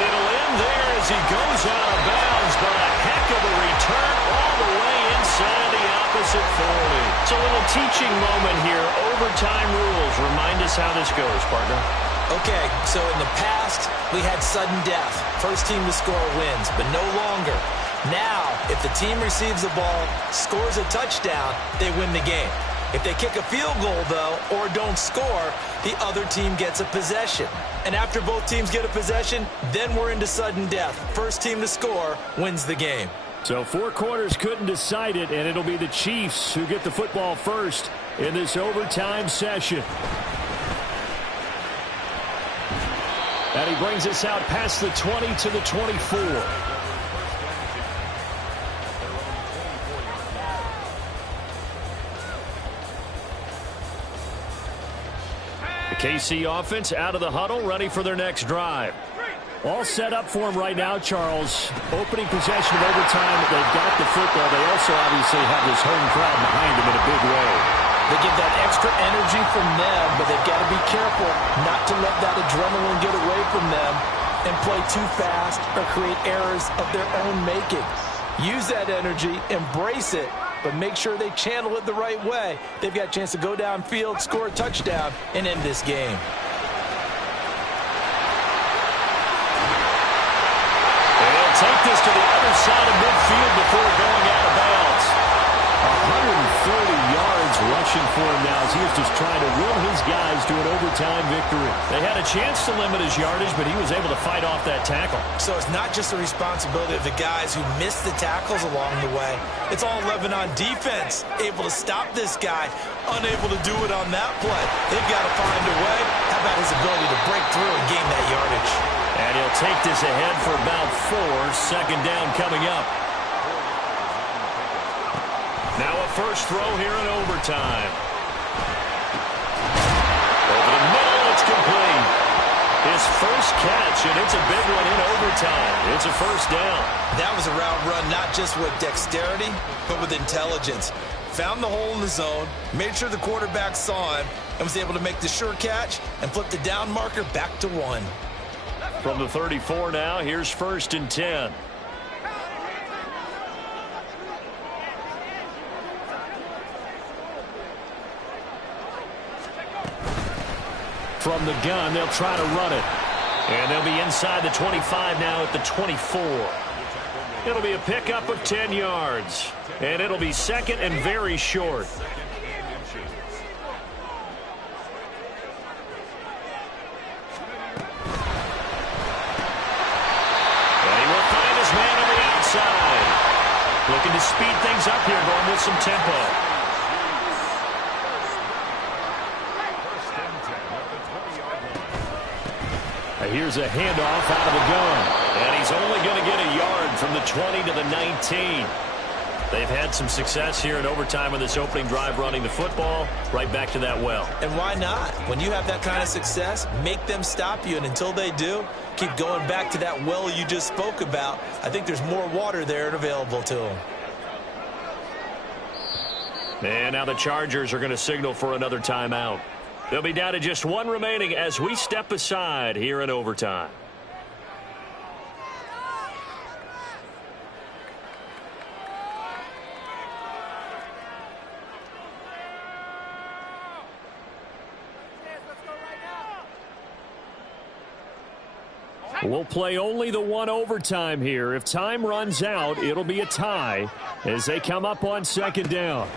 it'll end there as he goes out of bounds, but a heck of a return all the way inside the opposite 40. It's a little teaching moment here. Overtime rules. Remind us how this goes, partner. Okay, so in the past, we had sudden death. First team to score wins, but no longer. Now, if the team receives the ball, scores a touchdown, they win the game. If they kick a field goal, though, or don't score, the other team gets a possession. And after both teams get a possession, then we're into sudden death. First team to score wins the game. So 4 quarters couldn't decide it, and it'll be the Chiefs who get the football first in this overtime session. And he brings us out past the 20 to the 24. The KC offense out of the huddle, ready for their next drive. All set up for him right now, Charles. Opening possession of overtime. They've got the football. They also obviously have this home crowd behind them in a big way. They get that extra energy from them, but they've got to be careful not to let that adrenaline get away from them and play too fast or create errors of their own making. Use that energy, embrace it, but make sure they channel it the right way. They've got a chance to go downfield, score a touchdown, and end this game. They'll take this to the other side of midfield before going out of bounds. 130 yards rushing for him now as he is just trying to will his guys to an overtime victory. They had a chance to limit his yardage, but he was able to fight off that tackle. So it's not just the responsibility of the guys who missed the tackles along the way. It's all 11 on defense, able to stop this guy, unable to do it on that play. They've got to find a way. How about his ability to break through and gain that yardage? And he'll take this ahead for about 4. Second down coming up. Now a first throw here in overtime. Over the middle, it's complete. His first catch, and it's a big one in overtime. It's a first down. That was a route run not just with dexterity, but with intelligence. Found the hole in the zone, made sure the quarterback saw him, and was able to make the sure catch and flip the down marker back to 1. From the 34 now, here's 1st and 10. From the gun, they'll try to run it. And they'll be inside the 25 now at the 24. It'll be a pickup of 10 yards. And it'll be second and very short. And he will find his man on the outside. Looking to speed things up here, going with some tempo. Here's a handoff out of the gun. And he's only going to get a yard from the 20 to the 19. They've had some success here in overtime on this opening drive running the football. Right back to that well. And why not? When you have that kind of success, make them stop you. And until they do, keep going back to that well you just spoke about. I think there's more water there and available to them. And now the Chargers are going to signal for another timeout. They'll be down to just 1 remaining as we step aside here in overtime. We'll play only the 1 overtime here. If time runs out, it'll be a tie as they come up on 2nd down.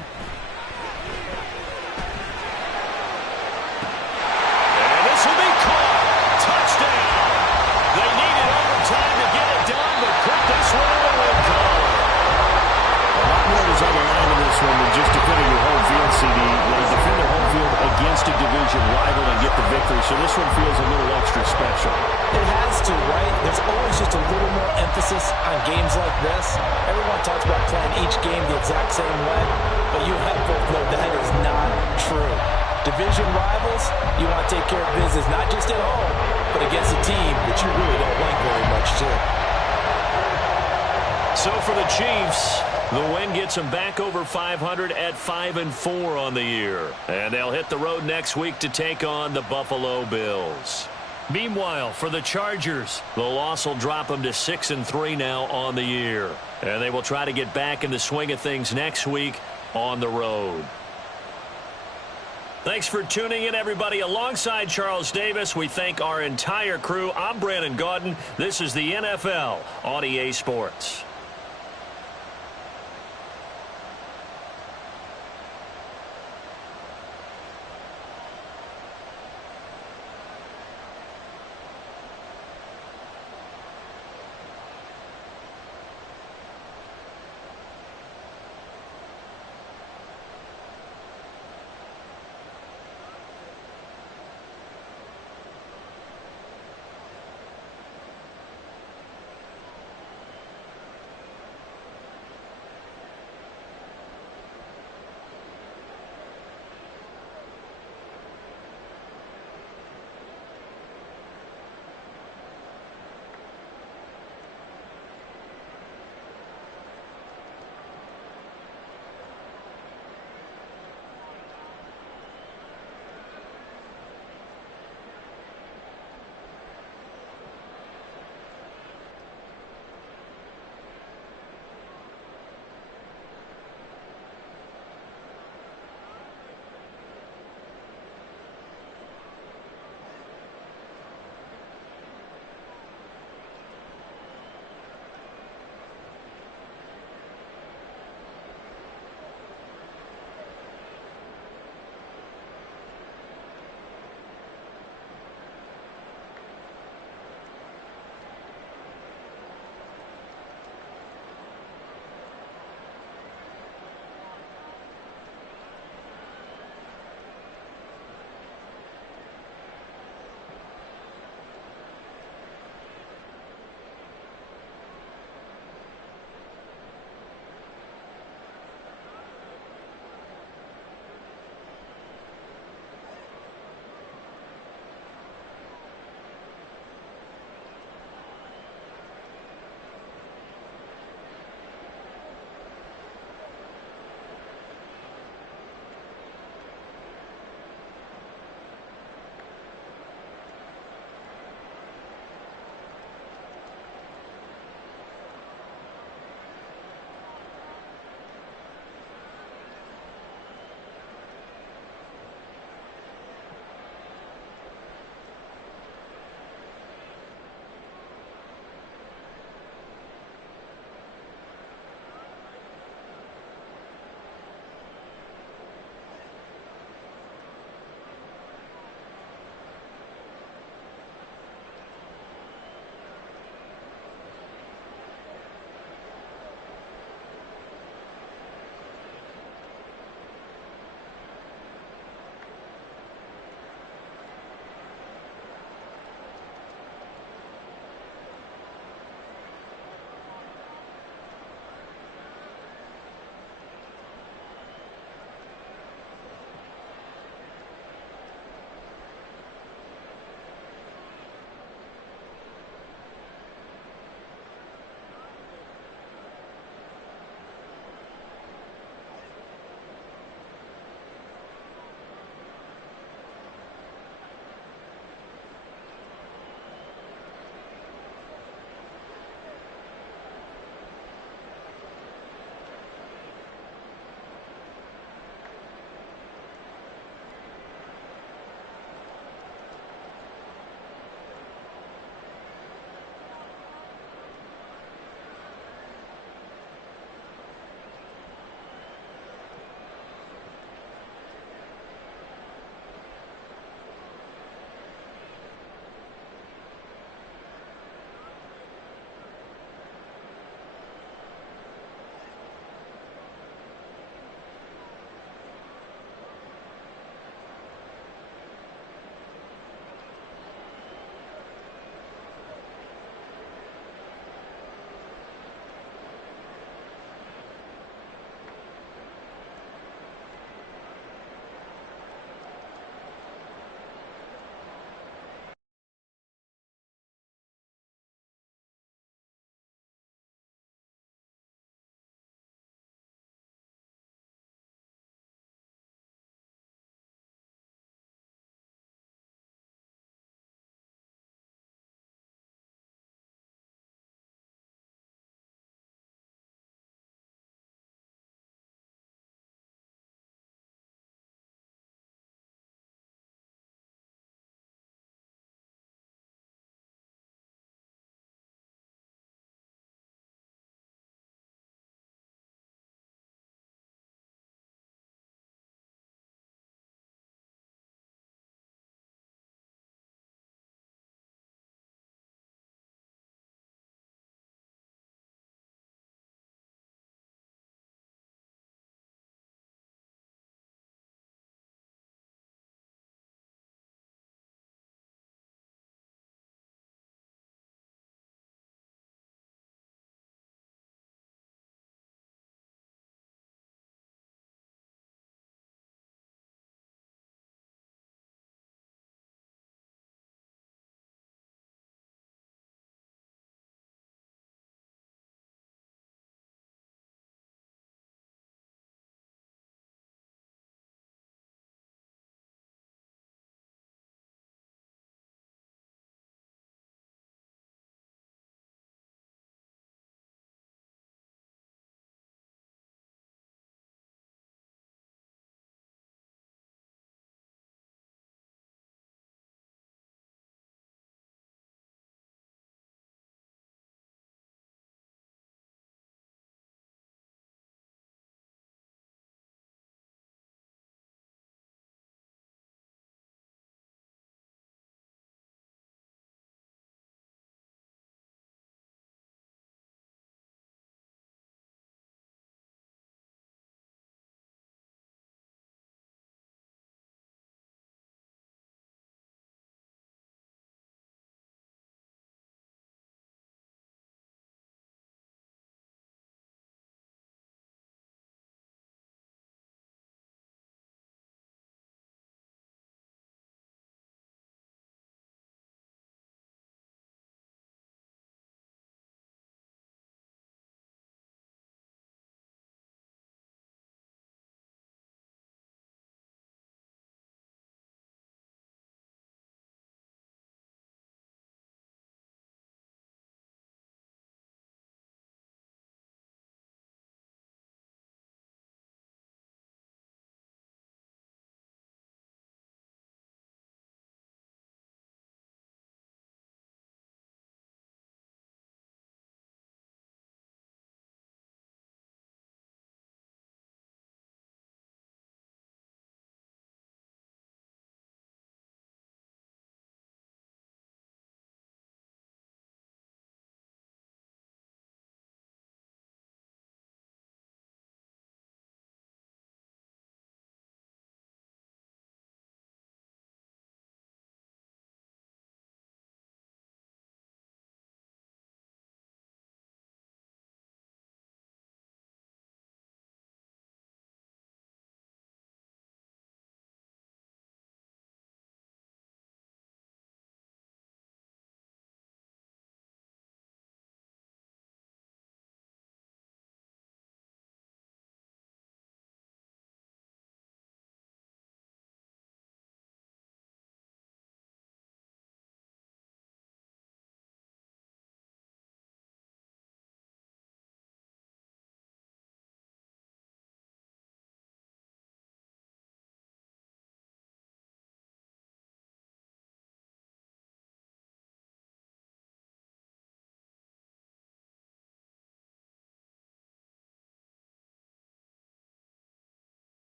Just defending your home field, CD. They defend their home field against a division rival and get the victory, so this one feels a little extra special. It has to, right? There's always just a little more emphasis on games like this. Everyone talks about playing each game the exact same way, but you and I both know that is not true. Division division rivals, you want to take care of business, not just at home, but against a team that you really don't like very much, too. So for the Chiefs, the win gets them back over 500 at 5-4 on the year. And they'll hit the road next week to take on the Buffalo Bills. Meanwhile, for the Chargers, the loss will drop them to 6-3 now on the year. And they will try to get back in the swing of things next week on the road. Thanks for tuning in, everybody. Alongside Charles Davis, we thank our entire crew. I'm Brandon Gaudin. This is the NFL on EA Sports.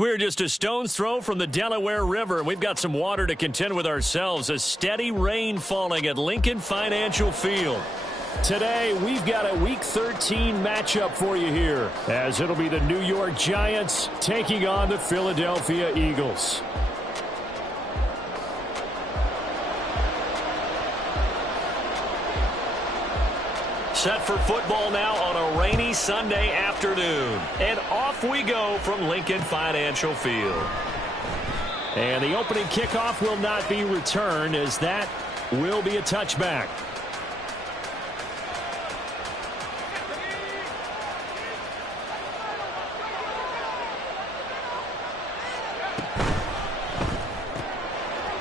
We're just a stone's throw from the Delaware River, and we've got some water to contend with ourselves. A steady rain falling at Lincoln Financial Field. Today, we've got a Week 13 matchup for you here, as it'll be the New York Giants taking on the Philadelphia Eagles. Set for football now on a rainy Sunday afternoon. And off we go from Lincoln Financial Field. And the opening kickoff will not be returned, as that will be a touchback.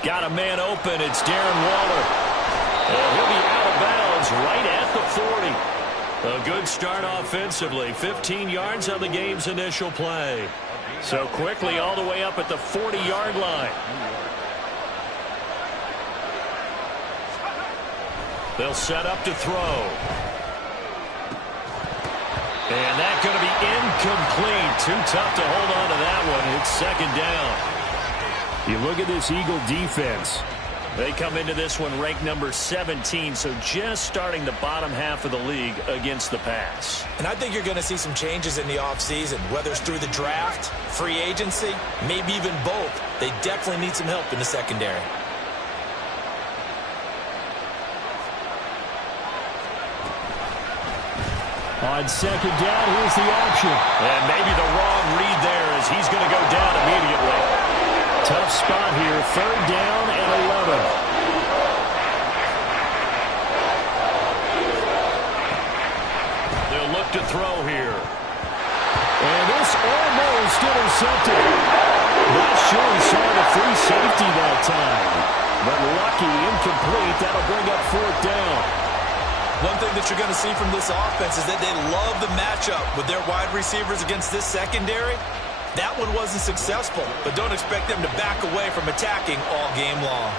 Got a man open. It's Darren Waller. And he'll be out of bounds right at the 40. A good start offensively. 15 yards on the game's initial play. So quickly all the way up at the 40-yard line. They'll set up to throw. And that's going to be incomplete. Too tough to hold on to that one. It's second down. You look at this Eagle defense. They come into this one ranked number 17, so just starting the bottom half of the league against the pass. And I think you're going to see some changes in the offseason, whether it's through the draft, free agency, maybe even both. They definitely need some help in the secondary. On second down, here's the option. And maybe the wrong read there, as he's going to go down immediately. Tough spot here, third down and 11. They'll look to throw here. And this almost intercepted. Not sure he saw the free safety that time. But lucky, incomplete. That'll bring up fourth down. One thing that you're going to see from this offense is that they love the matchup with their wide receivers against this secondary. That one wasn't successful, but don't expect them to back away from attacking all game long.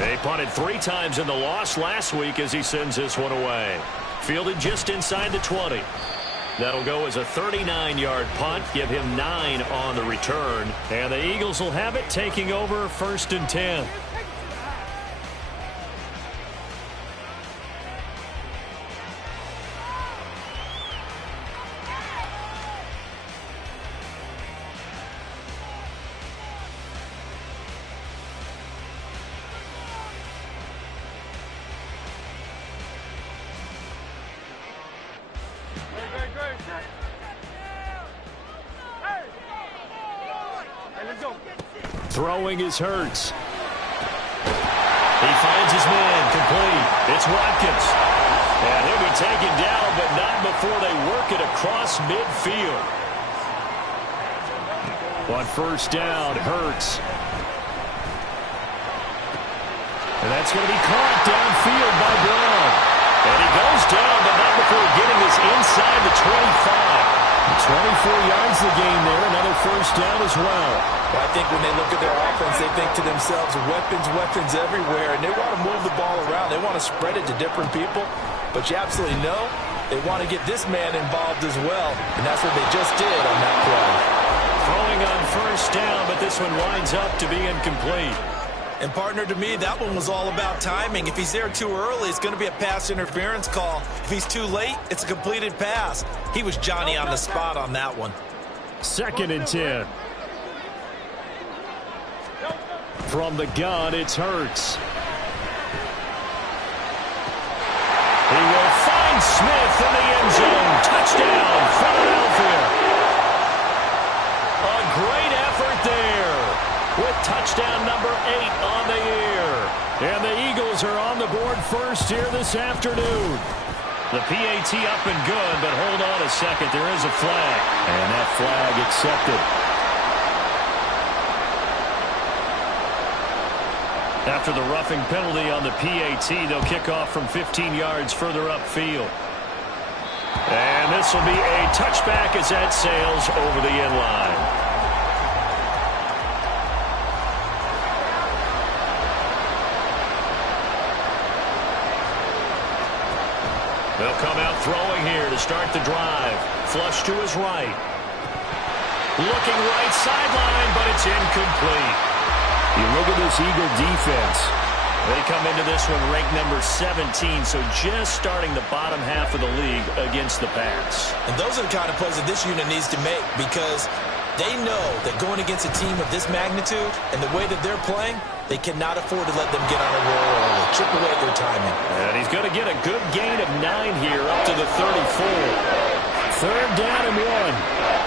They punted 3 times in the loss last week as he sends this one away. Fielded just inside the 20. That'll go as a 39-yard punt, give him 9 on the return. And the Eagles will have it, taking over first and 10. Throwing is Hurts. He finds his man, complete. It's Watkins. And he'll be taken down, but not before they work it across midfield. On first down, Hurts. And that's going to be caught downfield by Brown. And he goes down, but not before getting this inside the 25. 24 yards the game there, another first down as well. Well, I think when they look at their offense, they think to themselves, weapons everywhere, and they want to move the ball around. They want to spread it to different people, but you absolutely know they want to get this man involved as well, and that's what they just did on that play. Throwing on first down, but this one winds up to be incomplete. And, partner, to me, that one was all about timing. If he's there too early, it's going to be a pass interference call. If he's too late, it's a completed pass. He was Johnny on the spot on that one. Second and 10. From the gun, it's Hurts. He will find Smith in the end zone. Touchdown, Philadelphia. A great effort there, with touchdown number 8 on the year. And the Eagles are on the board first here this afternoon. The PAT up and good, but hold on a second. There is a flag. And that flag accepted. After the roughing penalty on the PAT, they'll kick off from 15 yards further upfield. And this will be a touchback as that sails over the end line. They'll come out throwing here to start the drive. Flush to his right. Looking right sideline, but it's incomplete. You look at this Eagle defense. They come into this one ranked number 17, so just starting the bottom half of the league against the pass. And those are the kind of plays that this unit needs to make, because they know that going against a team of this magnitude and the way that they're playing, they cannot afford to let them get on a roll or chip away at their timing. And he's going to get a good gain of 9 here up to the 34. Third down and 1.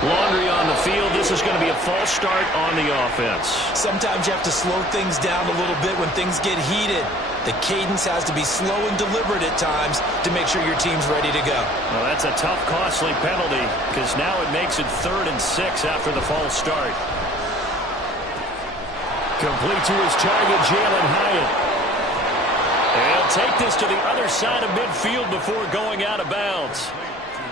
Laundry on the field. This is going to be a false start on the offense. Sometimes you have to slow things down a little bit when things get heated. The cadence has to be slow and deliberate at times to make sure your team's ready to go. Well, that's a tough, costly penalty, because now it makes it 3rd and 6 after the false start. Complete to his target, Jalen Hyatt. And he'll take this to the other side of midfield before going out of bounds.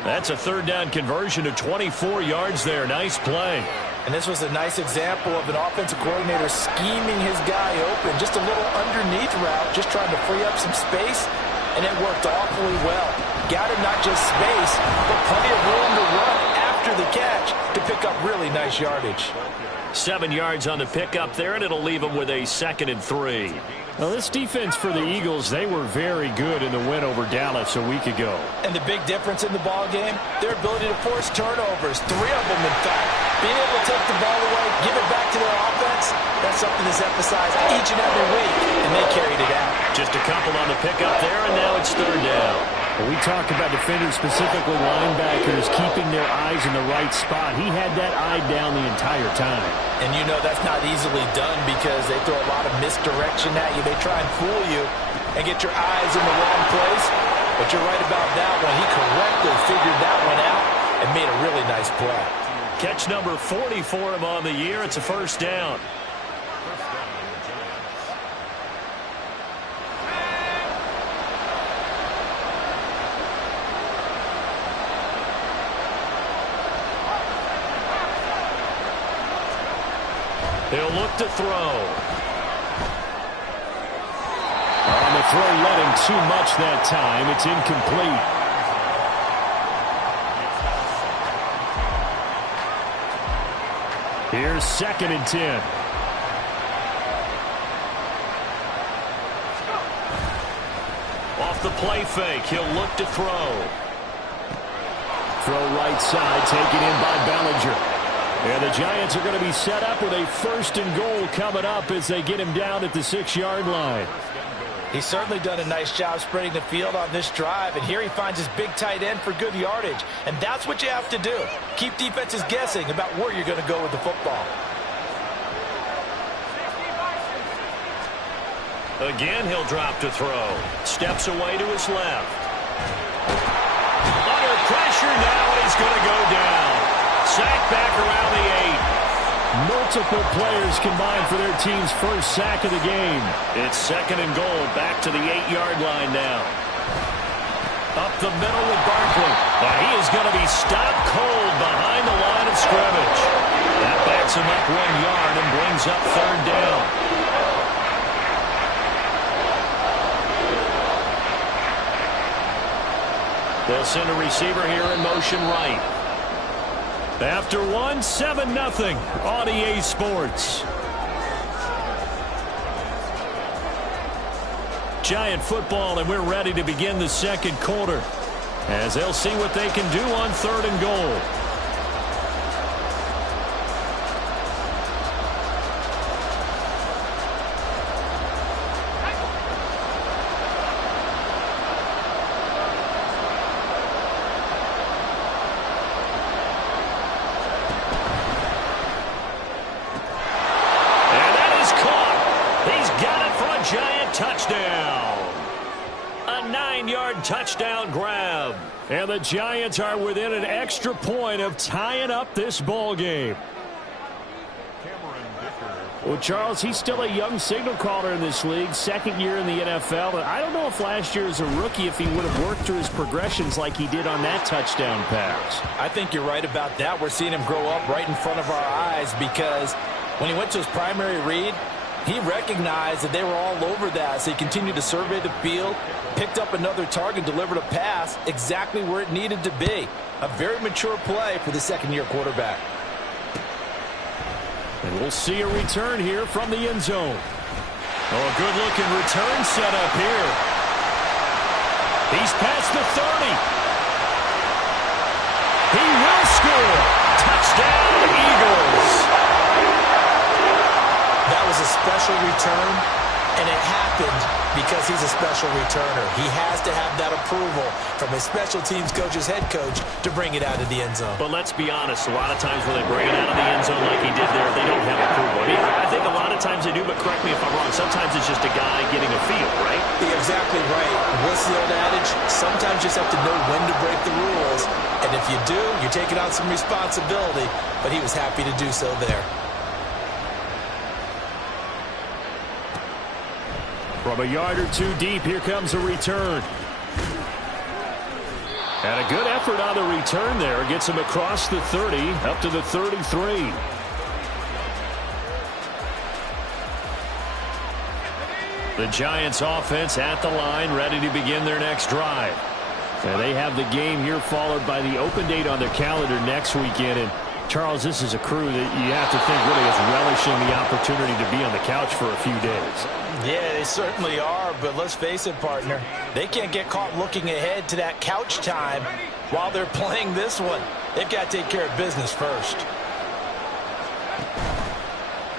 That's a 3rd down conversion to 24 yards there. Nice play. And this was a nice example of an offensive coordinator scheming his guy open. Just a little underneath route, just trying to free up some space, and it worked awfully well. Got him not just space, but plenty of room to run after the catch to pick up really nice yardage. 7 yards on the pickup there, and it'll leave him with a 2nd and 3. Well, this defense for the Eagles, they were very good in the win over Dallas a week ago. And the big difference in the ball game, their ability to force turnovers, 3 of them in fact. Being able to take the ball away, give it back to their offense, that's something that's emphasized each and every week, and they carried it out. Just a couple on the pickup there, and now it's 3rd down. When we talk about defenders, specifically linebackers, keeping their eyes in the right spot. He had that eye down the entire time. And you know that's not easily done because they throw a lot of misdirection at you. They try and fool you and get your eyes in the wrong place. But you're right about that one. He correctly figured that one out and made a really nice play. Catch number 40 for him on the year. It's a 1st down. He'll look to throw. On the throw, led him too much that time. It's incomplete. Here's 2nd and 10. Off the play fake, he'll look to throw. Throw right side, taken in by Bellinger. And the Giants are going to be set up with a 1st and goal coming up as they get him down at the 6-yard line. He's certainly done a nice job spreading the field on this drive, and here he finds his big tight end for good yardage. And that's what you have to do. Keep defenses guessing about where you're going to go with the football. Again, he'll drop to throw. Steps away to his left. Under pressure now, and he's going to go down. Sack back around the 8. Multiple players combined for their team's 1st sack of the game. It's 2nd and goal, back to the 8-yard line now. Up the middle with Barkley. Now he is going to be stopped cold behind the line of scrimmage. That backs him up 1 yard and brings up 3rd down. They'll send a receiver here in motion right. After 1, 7-0 on EA Sports. Giant football, and we're ready to begin the 2nd quarter as they'll see what they can do on 3rd and goal. Touchdown grab. And the Giants are within an extra point of tying up this ball game. Well, Charles, he's still a young signal caller in this league, 2nd year in the NFL. But I don't know if last year as a rookie if he would have worked through his progressions like he did on that touchdown pass. I think you're right about that. We're seeing him grow up right in front of our eyes because when he went to his primary read, He recognized that they were all over that, so he continued to survey the field, picked up another target, delivered a pass exactly where it needed to be. A very mature play for the second-year quarterback. And we'll see a return here from the end zone. Oh, a good-looking return set up here. He's past the 30. He will score. Touchdown, Eagles. That was a special return, and it happened because he's a special returner. He has to have that approval from his special teams coach's head coach to bring it out of the end zone. But let's be honest, a lot of times when they bring it out of the end zone like he did there, they don't have approval. I mean, I think a lot of times they do, but correct me if I'm wrong. Sometimes it's just a guy getting a feel, right? You're exactly right. What's the old adage? Sometimes you just have to know when to break the rules, and if you do, you're taking on some responsibility, but he was happy to do so there. From a yard or two deep, here comes a return. And a good effort on the return there. Gets him across the 30, up to the 33. The Giants offense at the line, ready to begin their next drive. And they have the game here followed by the open date on their calendar next weekend. And Charles, this is a crew that you have to think really is relishing the opportunity to be on the couch for a few days. Yeah, they certainly are, but let's face it, partner. They can't get caught looking ahead to that couch time while they're playing this one. They've got to take care of business first.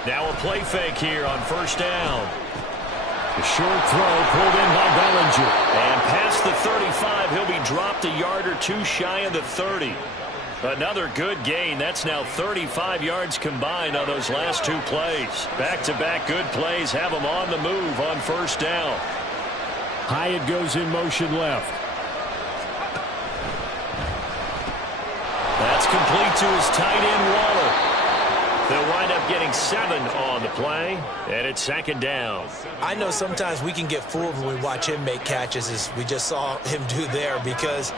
Now a play fake here on first down. A short throw pulled in by Bellinger. And past the 35, he'll be dropped a yard or two shy of the 30. Another good gain. That's now 35 yards combined on those last two plays. Back-to-back good plays have them on the move on first down. Hyatt goes in motion left. That's complete to his tight end, Waller. They'll wind up getting 7 on the play, and it's second down. I know sometimes we can get fooled when we watch him make catches, as we just saw him do there, because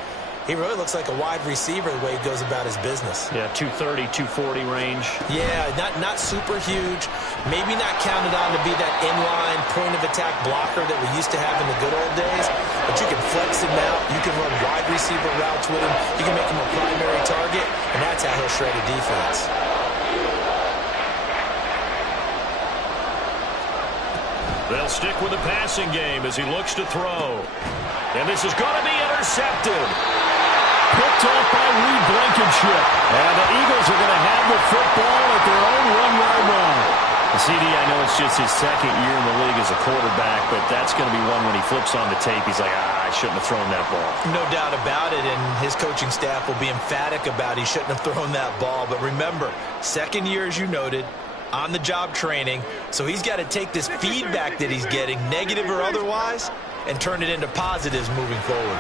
he really looks like a wide receiver the way he goes about his business. Yeah, 230, 240 range. Yeah, not super huge. Maybe not counted on to be that inline point-of-attack blocker that we used to have in the good old days. But you can flex him out. You can run wide receiver routes with him. You can make him a primary target, and that's how he'll shred a defense. They'll stick with the passing game as he looks to throw. And this is going to be intercepted. Picked off by Reed Blankenship. And the Eagles are going to have the football at their own 1-yard line. CD, I know it's just his second year in the league as a quarterback, but that's going to be one when he flips on the tape, he's like, I shouldn't have thrown that ball. No doubt about it, and his coaching staff will be emphatic about he shouldn't have thrown that ball. But remember, second year, as you noted, on-the-job training, so he's got to take this feedback that he's getting, negative or otherwise, and turn it into positives moving forward.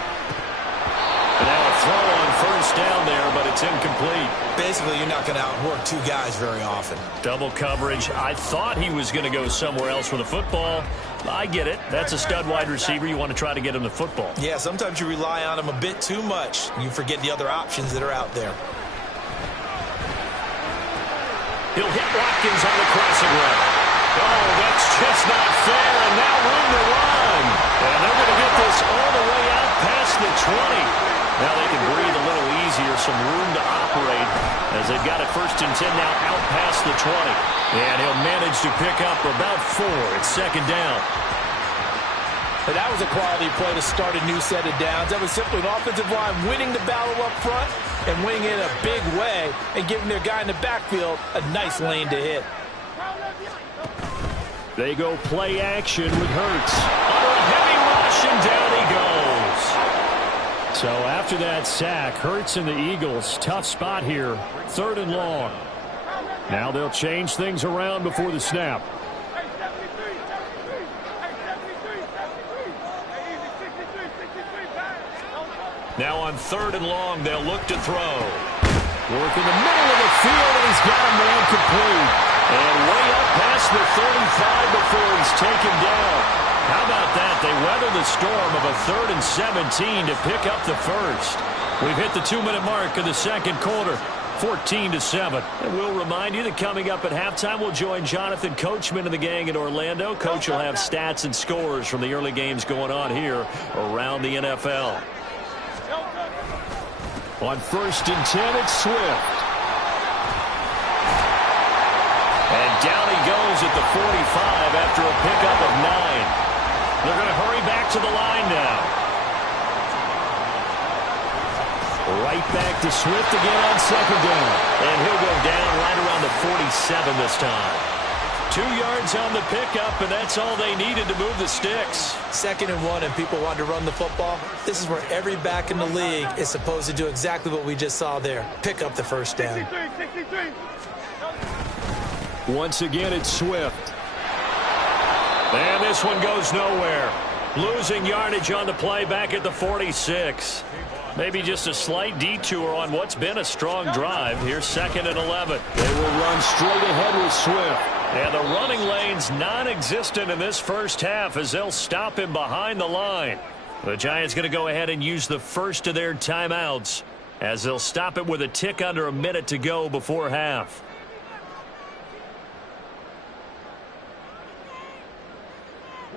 And now a throw on first down there, but it's incomplete. Basically, you're not going to outwork two guys very often. Double coverage. I thought he was going to go somewhere else with the football. I get it. That's a stud wide receiver. You want to try to get him the football. Yeah, sometimes you rely on him a bit too much. You forget the other options that are out there. He'll hit Watkins on the crossing route. Oh, that's just not fair, and now room to run. And they're going to get this all the way out past the 20. Now they can breathe a little easier, some room to operate as they've got it first and 10 now out past the 20. And he'll manage to pick up about 4. It's second down. But that was a quality play to start a new set of downs. That was simply an offensive line winning the battle up front and winning it in a big way and giving their guy in the backfield a nice lane to hit. They go play action with Hurts. Under a heavy rush, and down he goes. So after that sack, Hurts and the Eagles, tough spot here, 3rd and long. Now they'll change things around before the snap. Now on 3rd and long, they'll look to throw. Work in the middle of the field, and he's got a man complete. And way up past the 35 before he's taken down. How about that? They weather the storm of a 3rd and 17 to pick up the first. We've hit the 2-minute mark of the second quarter. 14-7. And we'll remind you that coming up at halftime, we'll join Jonathan Coachman and the gang in Orlando. Coach will have stats and scores from the early games going on here around the NFL. On 1st and 10, it's Swift. And down he goes at the 45 after a pickup of 9. They're going to hurry back to the line now. Right back to Swift again on 2nd down. And he'll go down right around the 47 this time. 2 yards on the pickup, and that's all they needed to move the sticks. 2nd and 1, and people want to run the football. This is where every back in the league is supposed to do exactly what we just saw there. Pick up the 1st down. 63. Once again, it's Swift. And this one goes nowhere. Losing yardage on the play back at the 46. Maybe just a slight detour on what's been a strong drive. Here's 2nd and 11. They will run straight ahead with Swift. And the running lane's non-existent in this first half as they'll stop him behind the line. The Giants going to go ahead and use the first of their timeouts as they'll stop it with a tick under a minute to go before half.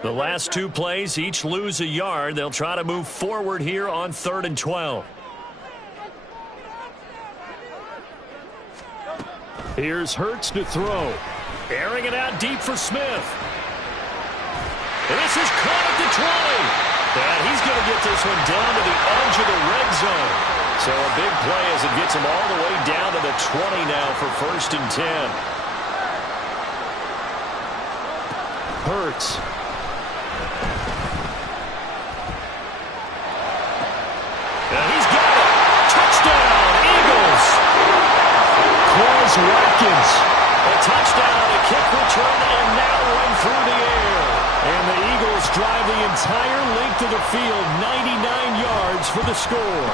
The last 2 plays each lose a yard. They'll try to move forward here on 3rd and 12. Here's Hurts to throw. Airing it out deep for Smith. And this is caught at the 20. And he's going to get this one down to the edge of the red zone. So a big play as it gets him all the way down to the 20 now for 1st and 10. Hurts. And he's got it. Touchdown, Eagles. Quez Watkins. A touchdown on a kick return and now run through the air. And the Eagles drive the entire length of the field, 99 yards for the score.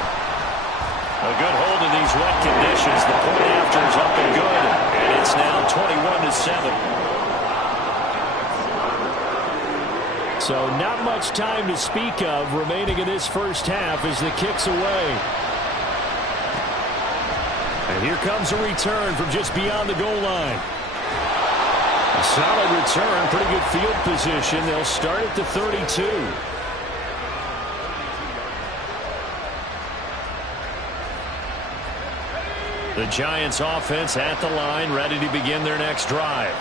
A good hold in these wet conditions. The point after is up and good. And it's now 21-7. So not much time to speak of remaining in this first half as the kick's away. And here comes a return from just beyond the goal line. A solid return, pretty good field position. They'll start at the 32. The Giants offense at the line, ready to begin their next drive.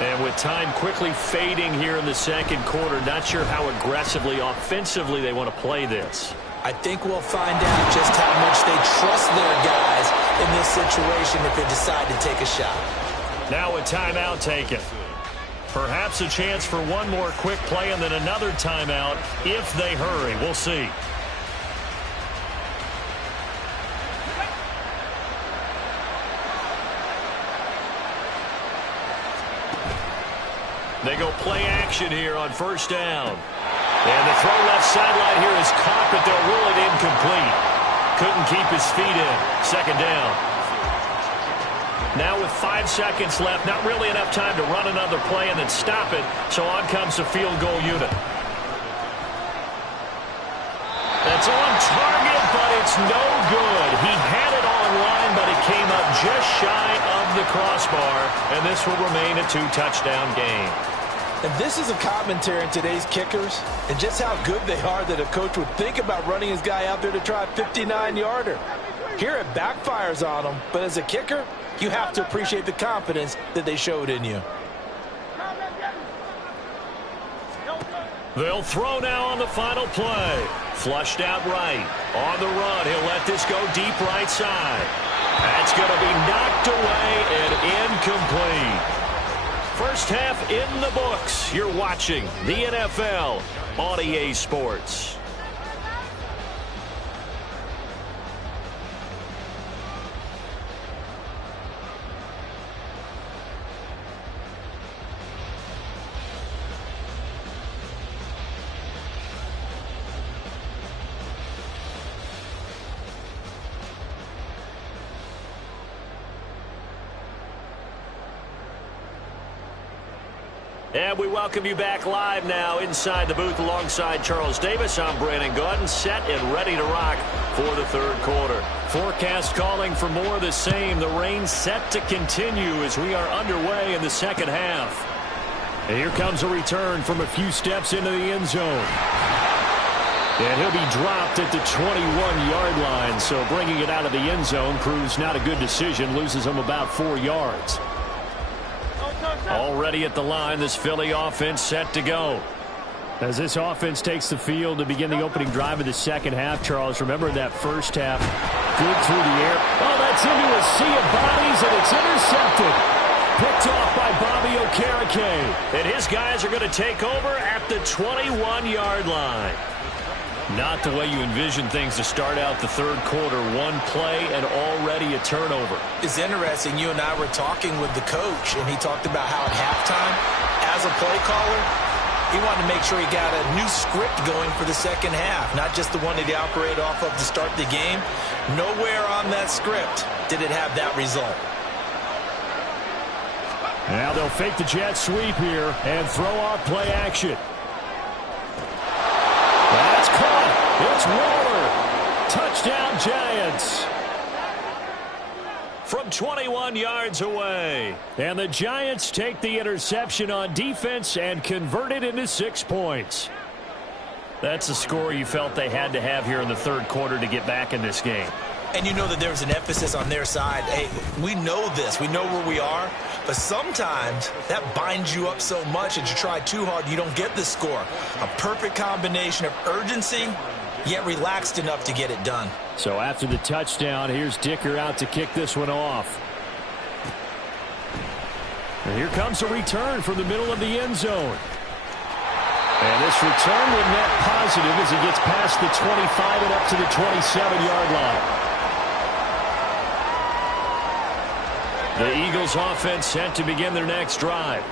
And with time quickly fading here in the 2nd quarter, not sure how aggressively, offensively they want to play this. I think we'll find out just how much they trust their guys in this situation if they decide to take a shot. Now a timeout taken. Perhaps a chance for one more quick play and then another timeout if they hurry. We'll see. They go play action here on 1st down. And the throw left sideline here is caught, but they'll rule it incomplete. Couldn't keep his feet in. 2nd down. Now with 5 seconds left, not really enough time to run another play and then stop it. So on comes the field goal unit. That's on target, but it's no good. He had it on line, but it came up just shy of the crossbar. And this will remain a 2-touchdown game. And this is a commentary in today's kickers and just how good they are that a coach would think about running his guy out there to try a 59-yarder. Here it backfires on him, but as a kicker, you have to appreciate the confidence that they showed in you. They'll throw now on the final play. Flushed out right. On the run, he'll let this go deep right side. That's going to be knocked away and incomplete. First half in the books. You're watching the NFL on EA Sports. And we welcome you back live now inside the booth alongside Charles Davis. I'm Brandon Gaudin, set and ready to rock for the third quarter. Forecast calling for more of the same. The rain set to continue as we are underway in the second half. And here comes a return from a few steps into the end zone. And he'll be dropped at the 21-yard line. So bringing it out of the end zone proves not a good decision. Loses him about 4 yards. Already at the line, this Philly offense set to go. As this offense takes the field to begin the opening drive of the second half, Charles, remember that first half, good through the air. Oh, that's into a sea of bodies, and it's intercepted. Picked off by Bobby Okereke. And his guys are going to take over at the 21-yard line. Not the way you envision things to start out the third quarter. One play and already a turnover. It's interesting. You and I were talking with the coach, and he talked about how at halftime, as a play caller, he wanted to make sure he got a new script going for the second half, not just the one that he operated off of to start the game. Nowhere on that script did it have that result. Now they'll fake the jet sweep here and throw off play action. That's caught. It's Waller. Touchdown, Giants. From 21 yards away. And the Giants take the interception on defense and convert it into 6 points. That's the score you felt they had to have here in the third quarter to get back in this game. And you know that there's an emphasis on their side. Hey, we know this. We know where we are. But sometimes that binds you up so much that you try too hard, you don't get the score. A perfect combination of urgency, yet relaxed enough to get it done. So after the touchdown, here's Dicker out to kick this one off. And here comes a return from the middle of the end zone. And this return will net positive as he gets past the 25 and up to the 27-yard line. The Eagles offense set to begin their next drive.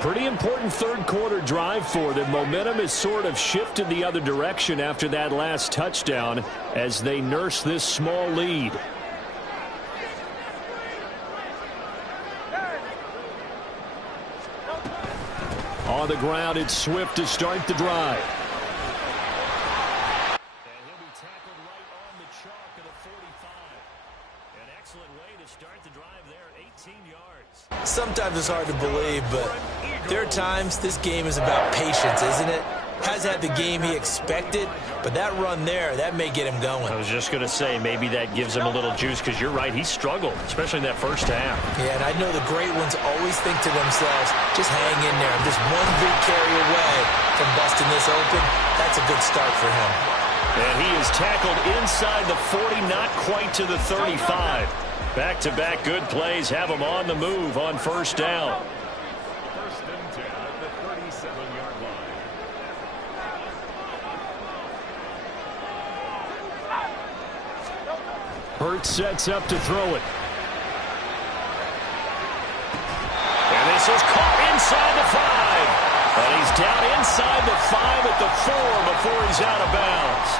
Pretty important third quarter drive for them. Momentum has sort of shifted the other direction after that last touchdown as they nurse this small lead. On the ground, it's Swift to start the drive. And he'll be tackled right on the chalk of the 45. An excellent way to start the drive there, 18 yards. Sometimes it's hard to believe, but there are times this game is about patience, isn't it? Has had the game he expected, but that run there, that may get him going. I was just going to say, maybe that gives him a little juice, because you're right, he struggled, especially in that first half. Yeah, and I know the great ones always think to themselves, just hang in there. I'm just one big carry away from busting this open. That's a good start for him. And he is tackled inside the 40, not quite to the 35. Back-to-back good plays have him on the move on first down. First and 10 at the 37-yard line. Hurts sets up to throw it. And this is caught inside the 5. And he's down inside the 5 at the 4 before he's out of bounds.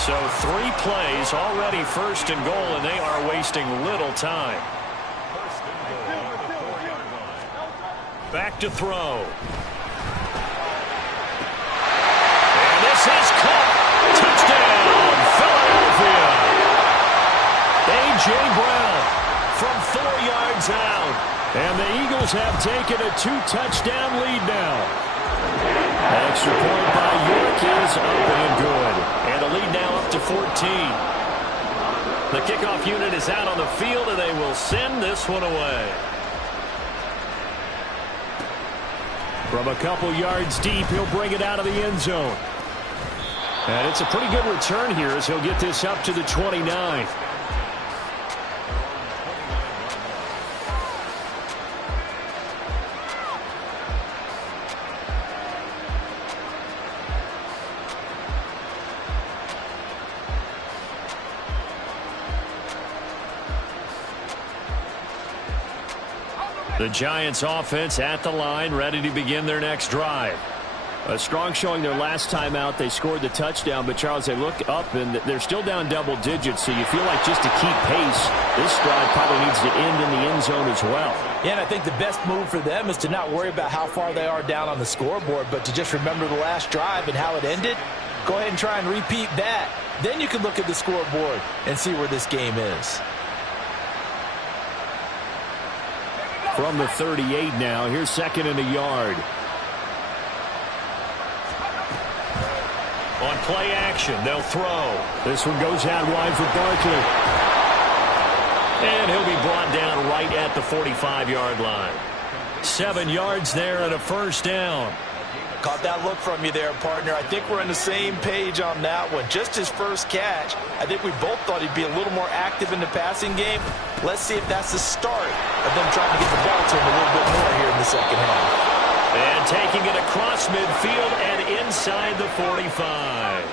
So 3 plays, already first and goal, and they are wasting little time. First and goal at the 4-yard line. Back to throw. And this is caught. Touchdown, Philadelphia. A.J. Brown from 4 yards out. And the Eagles have taken a 2-touchdown lead now. Extra point by York is up and good. And the lead now up to 14. The kickoff unit is out on the field, and they will send this one away. From a couple yards deep, he'll bring it out of the end zone. And it's a pretty good return here as he'll get this up to the 29. The Giants offense at the line, ready to begin their next drive. A strong showing their last time out. They scored the touchdown, but Charles, they look up and they're still down double digits, so you feel like just to keep pace, this drive probably needs to end in the end zone as well. Yeah, and I think the best move for them is to not worry about how far they are down on the scoreboard, but to just remember the last drive and how it ended. Go ahead and try and repeat that. Then you can look at the scoreboard and see where this game is. From the 38 now, here's 2nd and a yard. On play action, they'll throw. This one goes out wide for Barkley. And he'll be brought down right at the 45-yard line. 7 yards there and a first down. Caught that look from you there, partner. I think we're on the same page on that one. Just his first catch, I think we both thought he'd be a little more active in the passing game. Let's see if that's the start of them trying to get the ball to him a little bit more here in the second half. And taking it across midfield and inside the 45.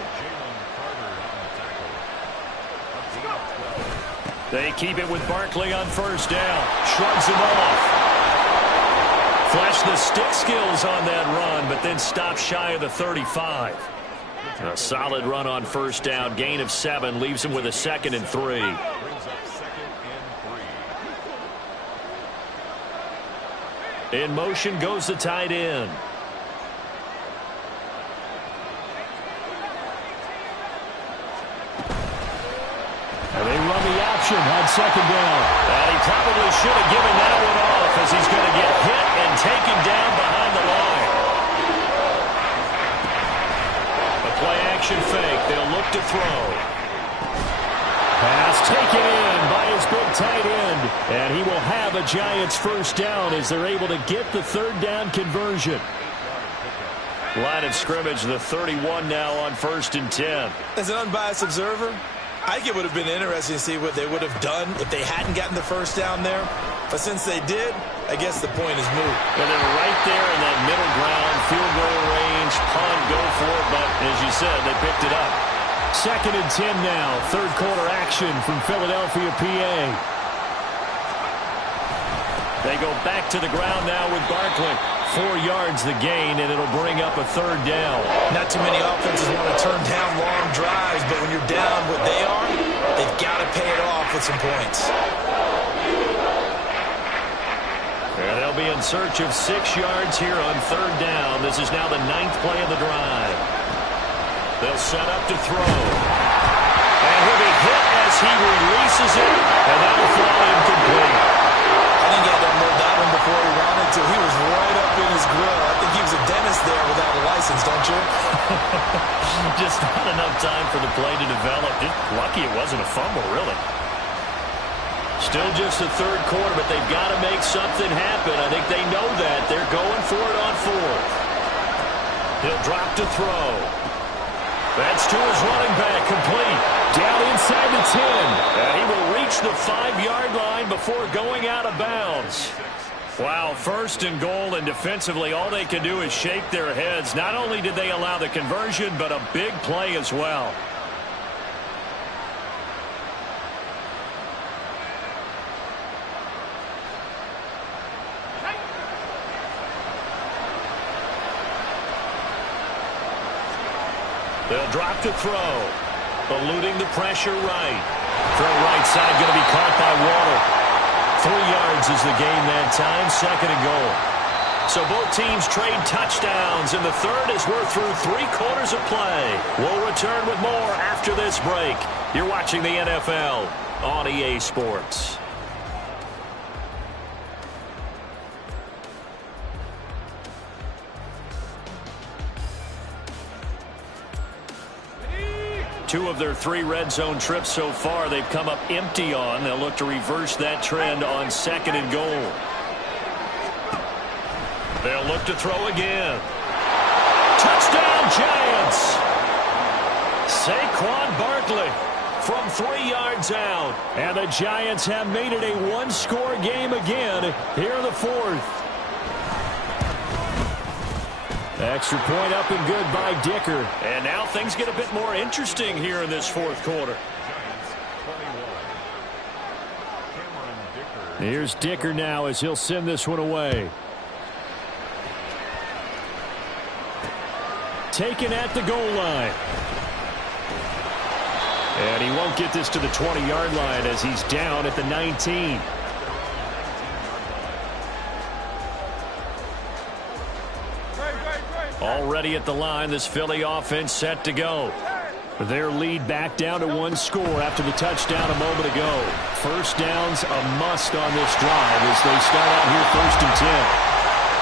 They keep it with Barkley on first down. Shrugs him off. Flash the stick skills on that run, but then stop shy of the 35. A solid run on first down. Gain of 7 leaves him with a 2nd and 3. In motion goes the tight end. And they run the option on 2nd down. And he probably should have given that one off as he's going to get hit and taken down behind the line. A play action fake. They'll look to throw. Pass taken in by his big tight end. And he will have a Giants first down as they're able to get the 3rd down conversion. Line of scrimmage, the 31 now on 1st and 10. As an unbiased observer, I think it would have been interesting to see what they would have done if they hadn't gotten the first down there. But since they did, I guess the point is moot. And they're right there in that middle ground, field goal range, punt, go for it. But as you said, they picked it up. 2nd and 10 now. 3rd quarter action from Philadelphia, PA. They go back to the ground now with Barkley. 4 yards the gain, and it'll bring up a 3rd down. Not too many offenses want to turn down long drives, but when you're down what they are, they've got to pay it off with some points. And they'll be in search of 6 yards here on 3rd down. This is now the 9th play of the drive. They'll set up to throw. And he'll be hit as he releases it, and that'll fall incomplete. I think he had to unload that one before he wanted to. He was right up in his grill. I think he was a dentist there without a license, don't you? Just not enough time for the play to develop. Just lucky it wasn't a fumble, really. Still just the 3rd quarter, but they've got to make something happen. I think they know that. They're going for it on 4th. He'll drop to throw. That's to his running back, complete. Down inside the 10. And he will reach the 5-yard line before going out of bounds. Wow, 1st and goal, and defensively all they can do is shake their heads. Not only did they allow the conversion, but a big play as well. They'll drop to throw. Eluding the pressure right. Throw right side going to be caught by Water. 3 yards is the gain that time. 2nd and goal. So both teams trade touchdowns in the 3rd as we're through 3 quarters of play. We'll return with more after this break. You're watching the NFL on EA Sports. Two of their 3 red zone trips so far they've come up empty on. They'll look to reverse that trend on 2nd and goal. They'll look to throw again. Touchdown Giants! Saquon Barkley from 3 yards out. And the Giants have made it a 1-score game again here in the 4th. Extra point up and good by Dicker. And now things get a bit more interesting here in this 4th quarter. Here's Dicker now as he'll send this one away. taken at the goal line. And he won't get this to the 20-yard line as he's down at the 19. Already at the line, this Philly offense set to go. Their lead back down to one score after the touchdown a moment ago. First down's a must on this drive as they start out here 1st and 10.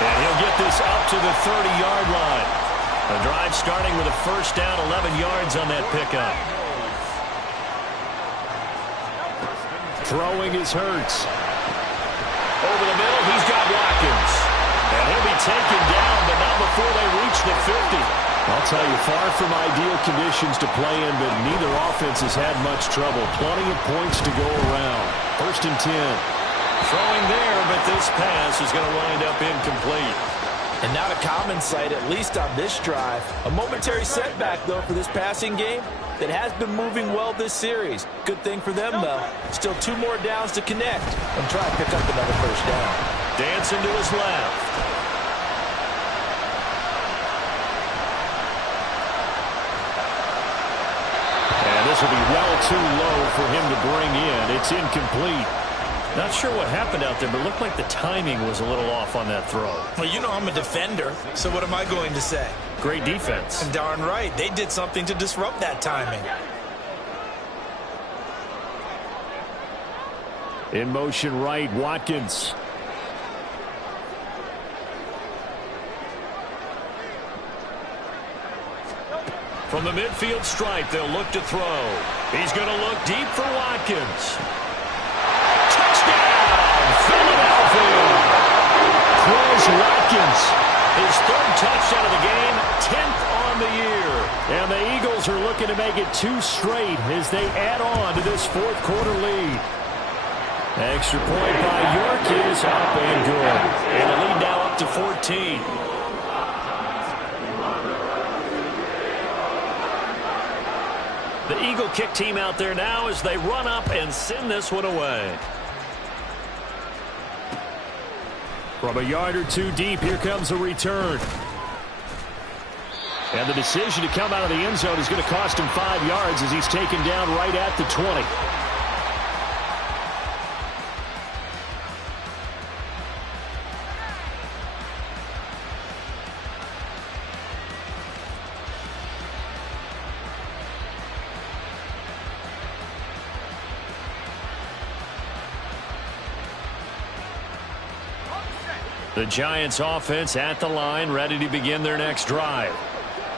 And he'll get this up to the 30-yard line. The drive starting with a first down, 11 yards on that pickup. Throwing is Hurts. Over the middle, he's got Watkins. And he'll be taken down, but not before they reach the 50. I'll tell you, far from ideal conditions to play in, but neither offense has had much trouble. Plenty of points to go around. 1st and 10. Throwing there, but this pass is going to wind up incomplete. And not a common sight, at least on this drive. A momentary setback, though, for this passing game that has been moving well this series. Good thing for them, though. Still 2 more downs to connect and try to pick up another first down. Dancing to his left. This will be well too low for him to bring in. It's incomplete. Not sure what happened out there, but it looked like the timing was a little off on that throw. Well, you know I'm a defender, so what am I going to say? Great defense. And darn right, they did something to disrupt that timing. In motion right, Watkins. From the midfield stripe, they'll look to throw. He's going to look deep for Watkins. Touchdown, Philadelphia! Chris Watkins. His 3rd touchdown of the game, 10th on the year. And the Eagles are looking to make it 2 straight as they add on to this 4th quarter lead. Extra point by York is up and good. And the lead now up to 14. The Eagle kick team out there now as they run up and send this one away. From a yard or 2 deep, here comes a return. And the decision to come out of the end zone is going to cost him 5 yards as he's taken down right at the 20. The Giants offense at the line, ready to begin their next drive.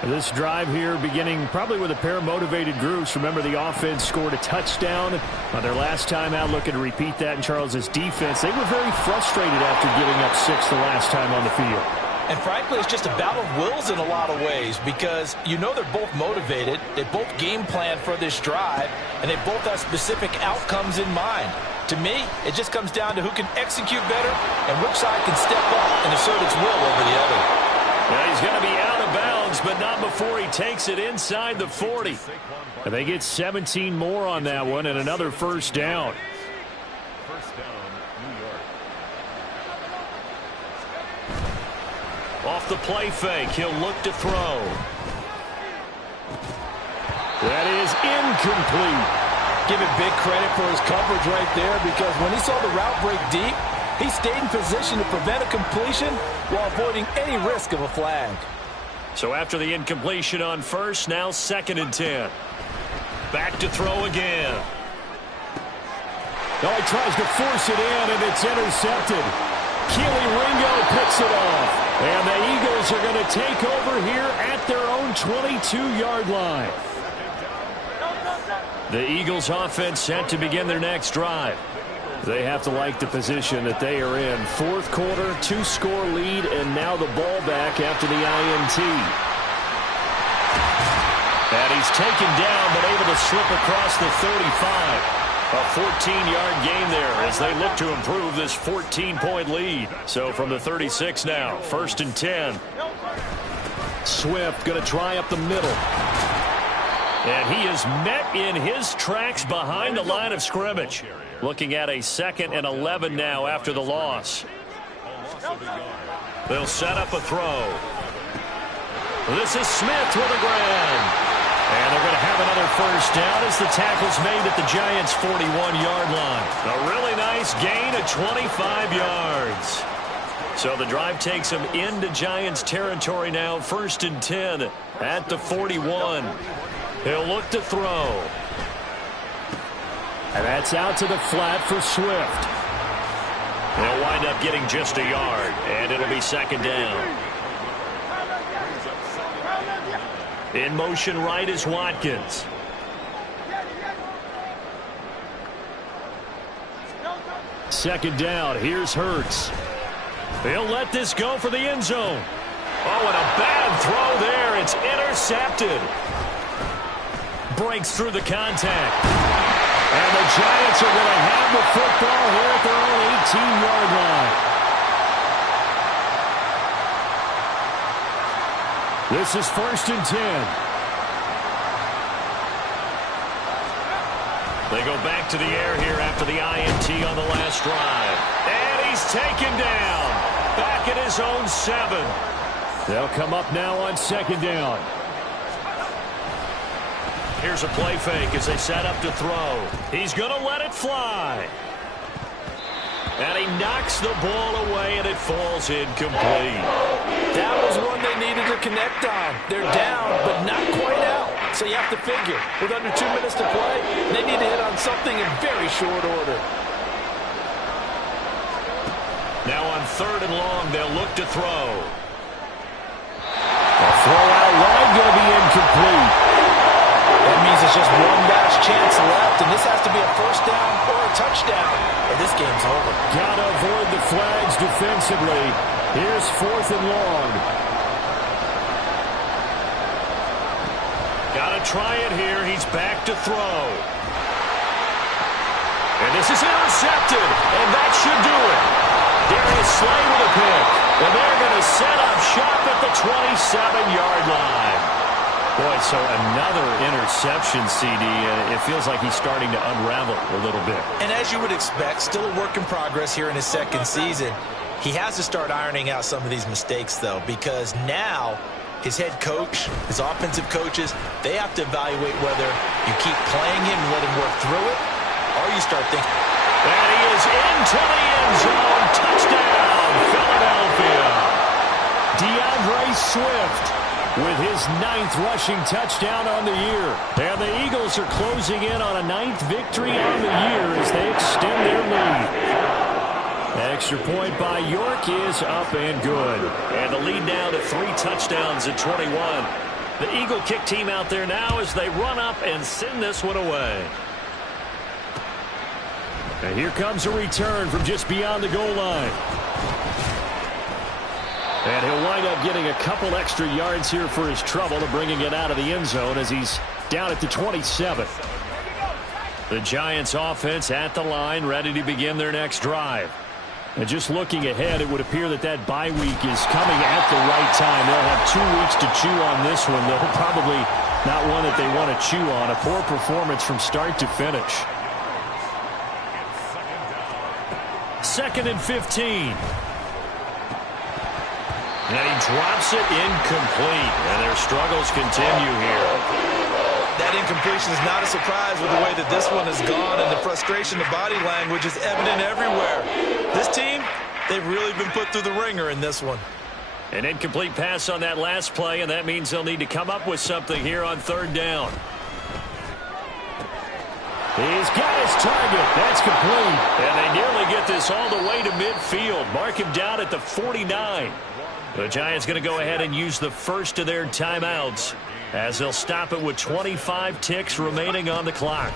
This drive here beginning probably with a pair of motivated groups. Remember, the offense scored a touchdown on their last time out, looking to repeat that in Charles's defense. They were very frustrated after giving up 6 the last time on the field. And frankly, it's just a battle of wills in a lot of ways because you know they're both motivated, they both game plan for this drive, and they both have specific outcomes in mind. To me, it just comes down to who can execute better and which side can step up and assert its will over the other. Yeah, he's going to be out of bounds, but not before he takes it inside the 40. And they get 17 more on that one and another first down. First down, New York. Off the play fake, he'll look to throw. That is incomplete. Give it big credit for his coverage right there because when he saw the route break deep, he stayed in position to prevent a completion while avoiding any risk of a flag. So after the incompletion on first, now 2nd and 10. Back to throw again. Oh, he tries to force it in, and it's intercepted. Keely Ringo picks it off. And the Eagles are going to take over here at their own 22-yard line. The Eagles offense set to begin their next drive. They have to like the position that they are in. 4th quarter, 2-score lead, and now the ball back after the INT. And he's taken down, but able to slip across the 35. A 14-yard gain there as they look to improve this 14-point lead. So from the 36 now, 1st and 10. Swift going to try up the middle. And he is met in his tracks behind the line of scrimmage. Looking at a 2nd and 11 now after the loss. They'll set up a throw. This is Smith with a grab. And they're going to have another first down as the tackle's made at the Giants' 41-yard line. A really nice gain of 25 yards. So the drive takes them into Giants territory now. 1st and 10 at the 41. He'll look to throw. And that's out to the flat for Swift. They'll wind up getting just a yard, and it'll be 2nd down. In motion right is Watkins. Second down. Here's Hurts. He'll let this go for the end zone. Oh, and a bad throw there. It's intercepted. Breaks through the contact. And the Giants are going to have the football here at their own 18-yard line. This is 1st and 10. They go back to the air here after the INT on the last drive. And he's taken down. Back at his own 7. They'll come up now on 2nd down. Here's a play fake as they set up to throw. He's going to let it fly. And he knocks the ball away, and it falls incomplete. That was one they needed to connect on. They're down, but not quite out. So you have to figure, with under 2 minutes to play, they need to hit on something in very short order. Now on 3rd and long, they'll look to throw. A throw out wide going to be incomplete. That means it's just one last chance left, and this has to be a first down or a touchdown, or this game's over. Got to avoid the flags defensively. Here's 4th and long. Got to try it here. He's back to throw. And this is intercepted, and that should do it. Darius Slay with a pick, and they're going to set up shop at the 27-yard line. Boy, so another interception, CD, and it feels like he's starting to unravel a little bit. And as you would expect, still a work in progress here in his 2nd season. He has to start ironing out some of these mistakes, though, because now his head coach, his offensive coaches, they have to evaluate whether you keep playing him and let him work through it, or you start thinking. And he is into the end zone. Touchdown, Philadelphia. DeAndre Swift with his 9th rushing touchdown on the year. And the Eagles are closing in on a 9th victory on the year as they extend their lead. Extra point by York is up and good. And the lead now to 3 touchdowns at 21. The Eagle kick team out there now as they run up and send this one away. And here comes a return from just beyond the goal line. And he'll wind up getting a couple extra yards here for his trouble to bringing it out of the end zone as he's down at the 27. The Giants offense at the line, ready to begin their next drive. And just looking ahead, it would appear that that bye week is coming at the right time. They'll have 2 weeks to chew on this one, though probably not one that they want to chew on. A poor performance from start to finish. 2nd and 15. And he drops it incomplete. And their struggles continue here. That incompletion is not a surprise with the way that this one has gone, and the frustration, the body language is evident everywhere. This team, they've really been put through the ringer in this one. An incomplete pass on that last play, and that means they'll need to come up with something here on 3rd down. He's got his target. That's complete. And they nearly get this all the way to midfield. Mark him down at the 49. The Giants going to go ahead and use the first of their timeouts as they'll stop it with 25 ticks remaining on the clock.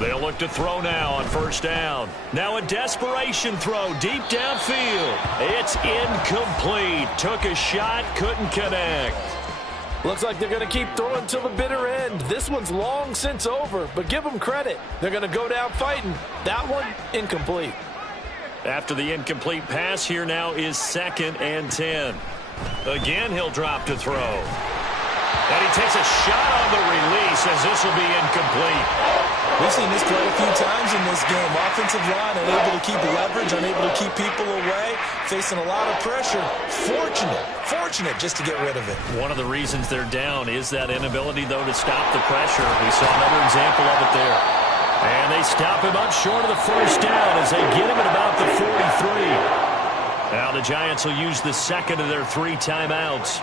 They'll look to throw now on 1st down. Now a desperation throw deep downfield. It's incomplete. Took a shot, couldn't connect. Looks like they're going to keep throwing till the bitter end. This one's long since over, but give them credit. They're going to go down fighting. That one, incomplete. After the incomplete pass, here now is 2nd and 10. Again, he'll drop to throw. And he takes a shot on the release as this will be incomplete. We've seen this quite a few times in this game. Offensive line unable to keep leverage, unable to keep people away, facing a lot of pressure. Fortunate just to get rid of it. One of the reasons they're down is that inability, though, to stop the pressure. We saw another example of it there. And they stop him up short of the first down as they get him at about the 43. Now the Giants will use the second of their 3 timeouts.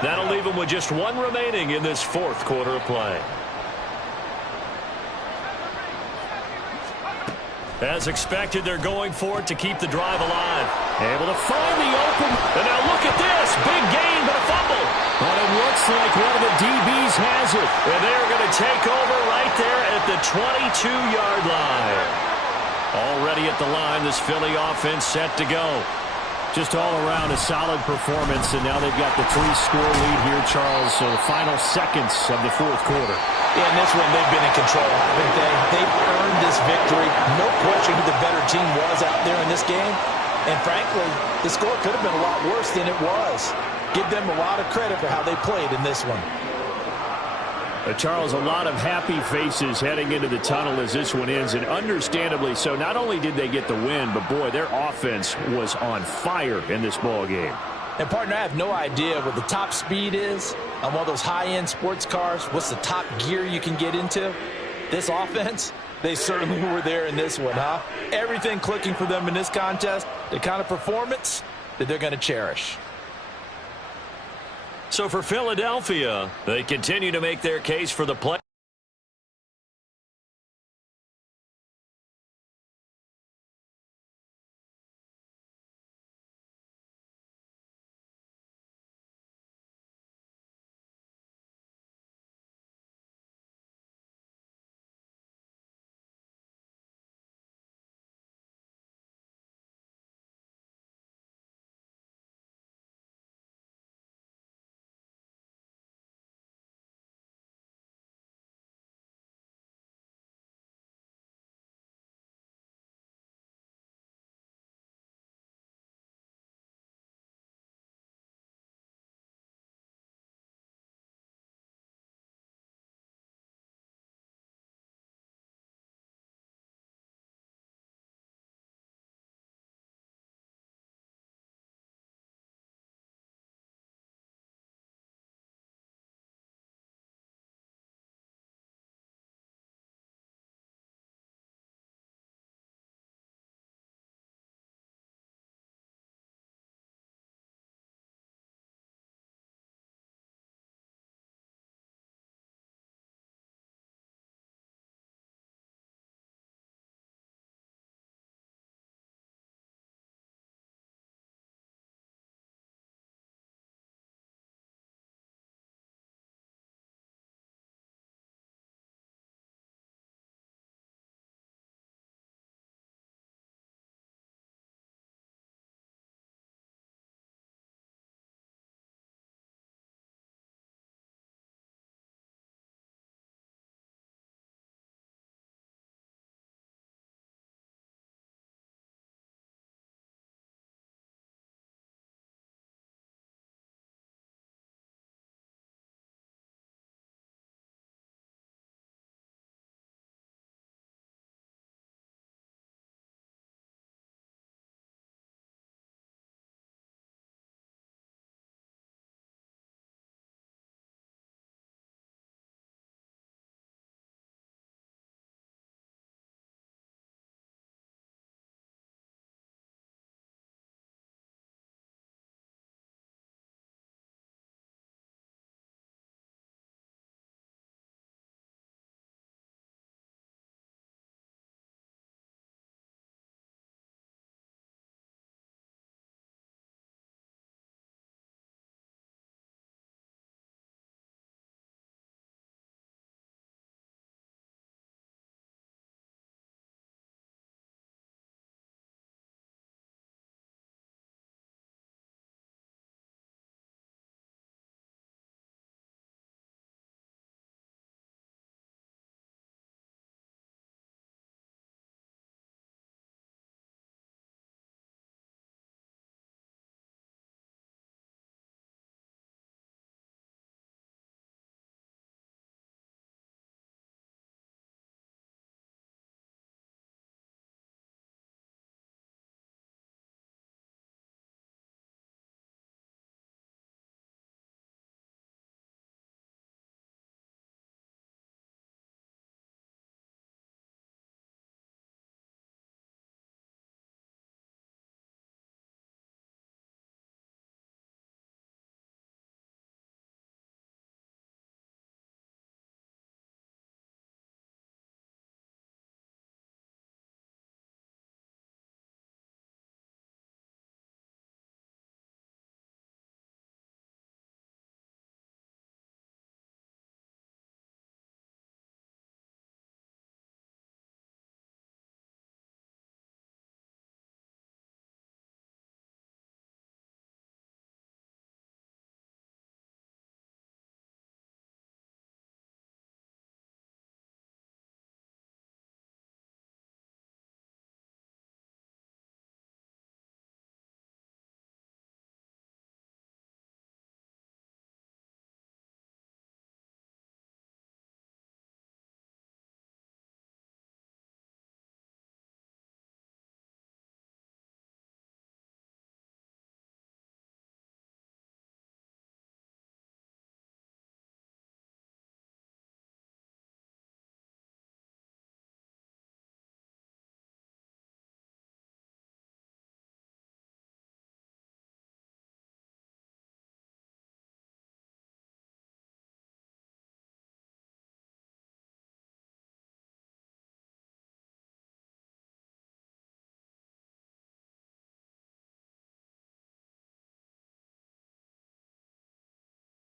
That'll leave them with just 1 remaining in this 4th quarter of play. As expected, they're going for it to keep the drive alive. Able to find the open. And now look at this. Big gain, but a fumble. But it looks like one of the DBs has it. And they're going to take over right there at the 22-yard line. Already at the line, this Philly offense set to go. Just all around a solid performance, and now they've got the 3-score lead here, Charles. So the final seconds of the 4th quarter. Yeah, in this one, they've been in control, haven't they? They've earned this victory. No question who the better team was out there in this game. And frankly, the score could have been a lot worse than it was. Give them a lot of credit for how they played in this one. Charles, a lot of happy faces heading into the tunnel as this one ends, and understandably so. Not only did they get the win, but boy, their offense was on fire in this ball game. And partner, I have no idea what the top speed is on one of those high-end sports cars. What's the top gear you can get into? This offense, they certainly were there in this one, huh? Everything clicking for them in this contest, the kind of performance that they're going to cherish. So for Philadelphia, they continue to make their case for the play.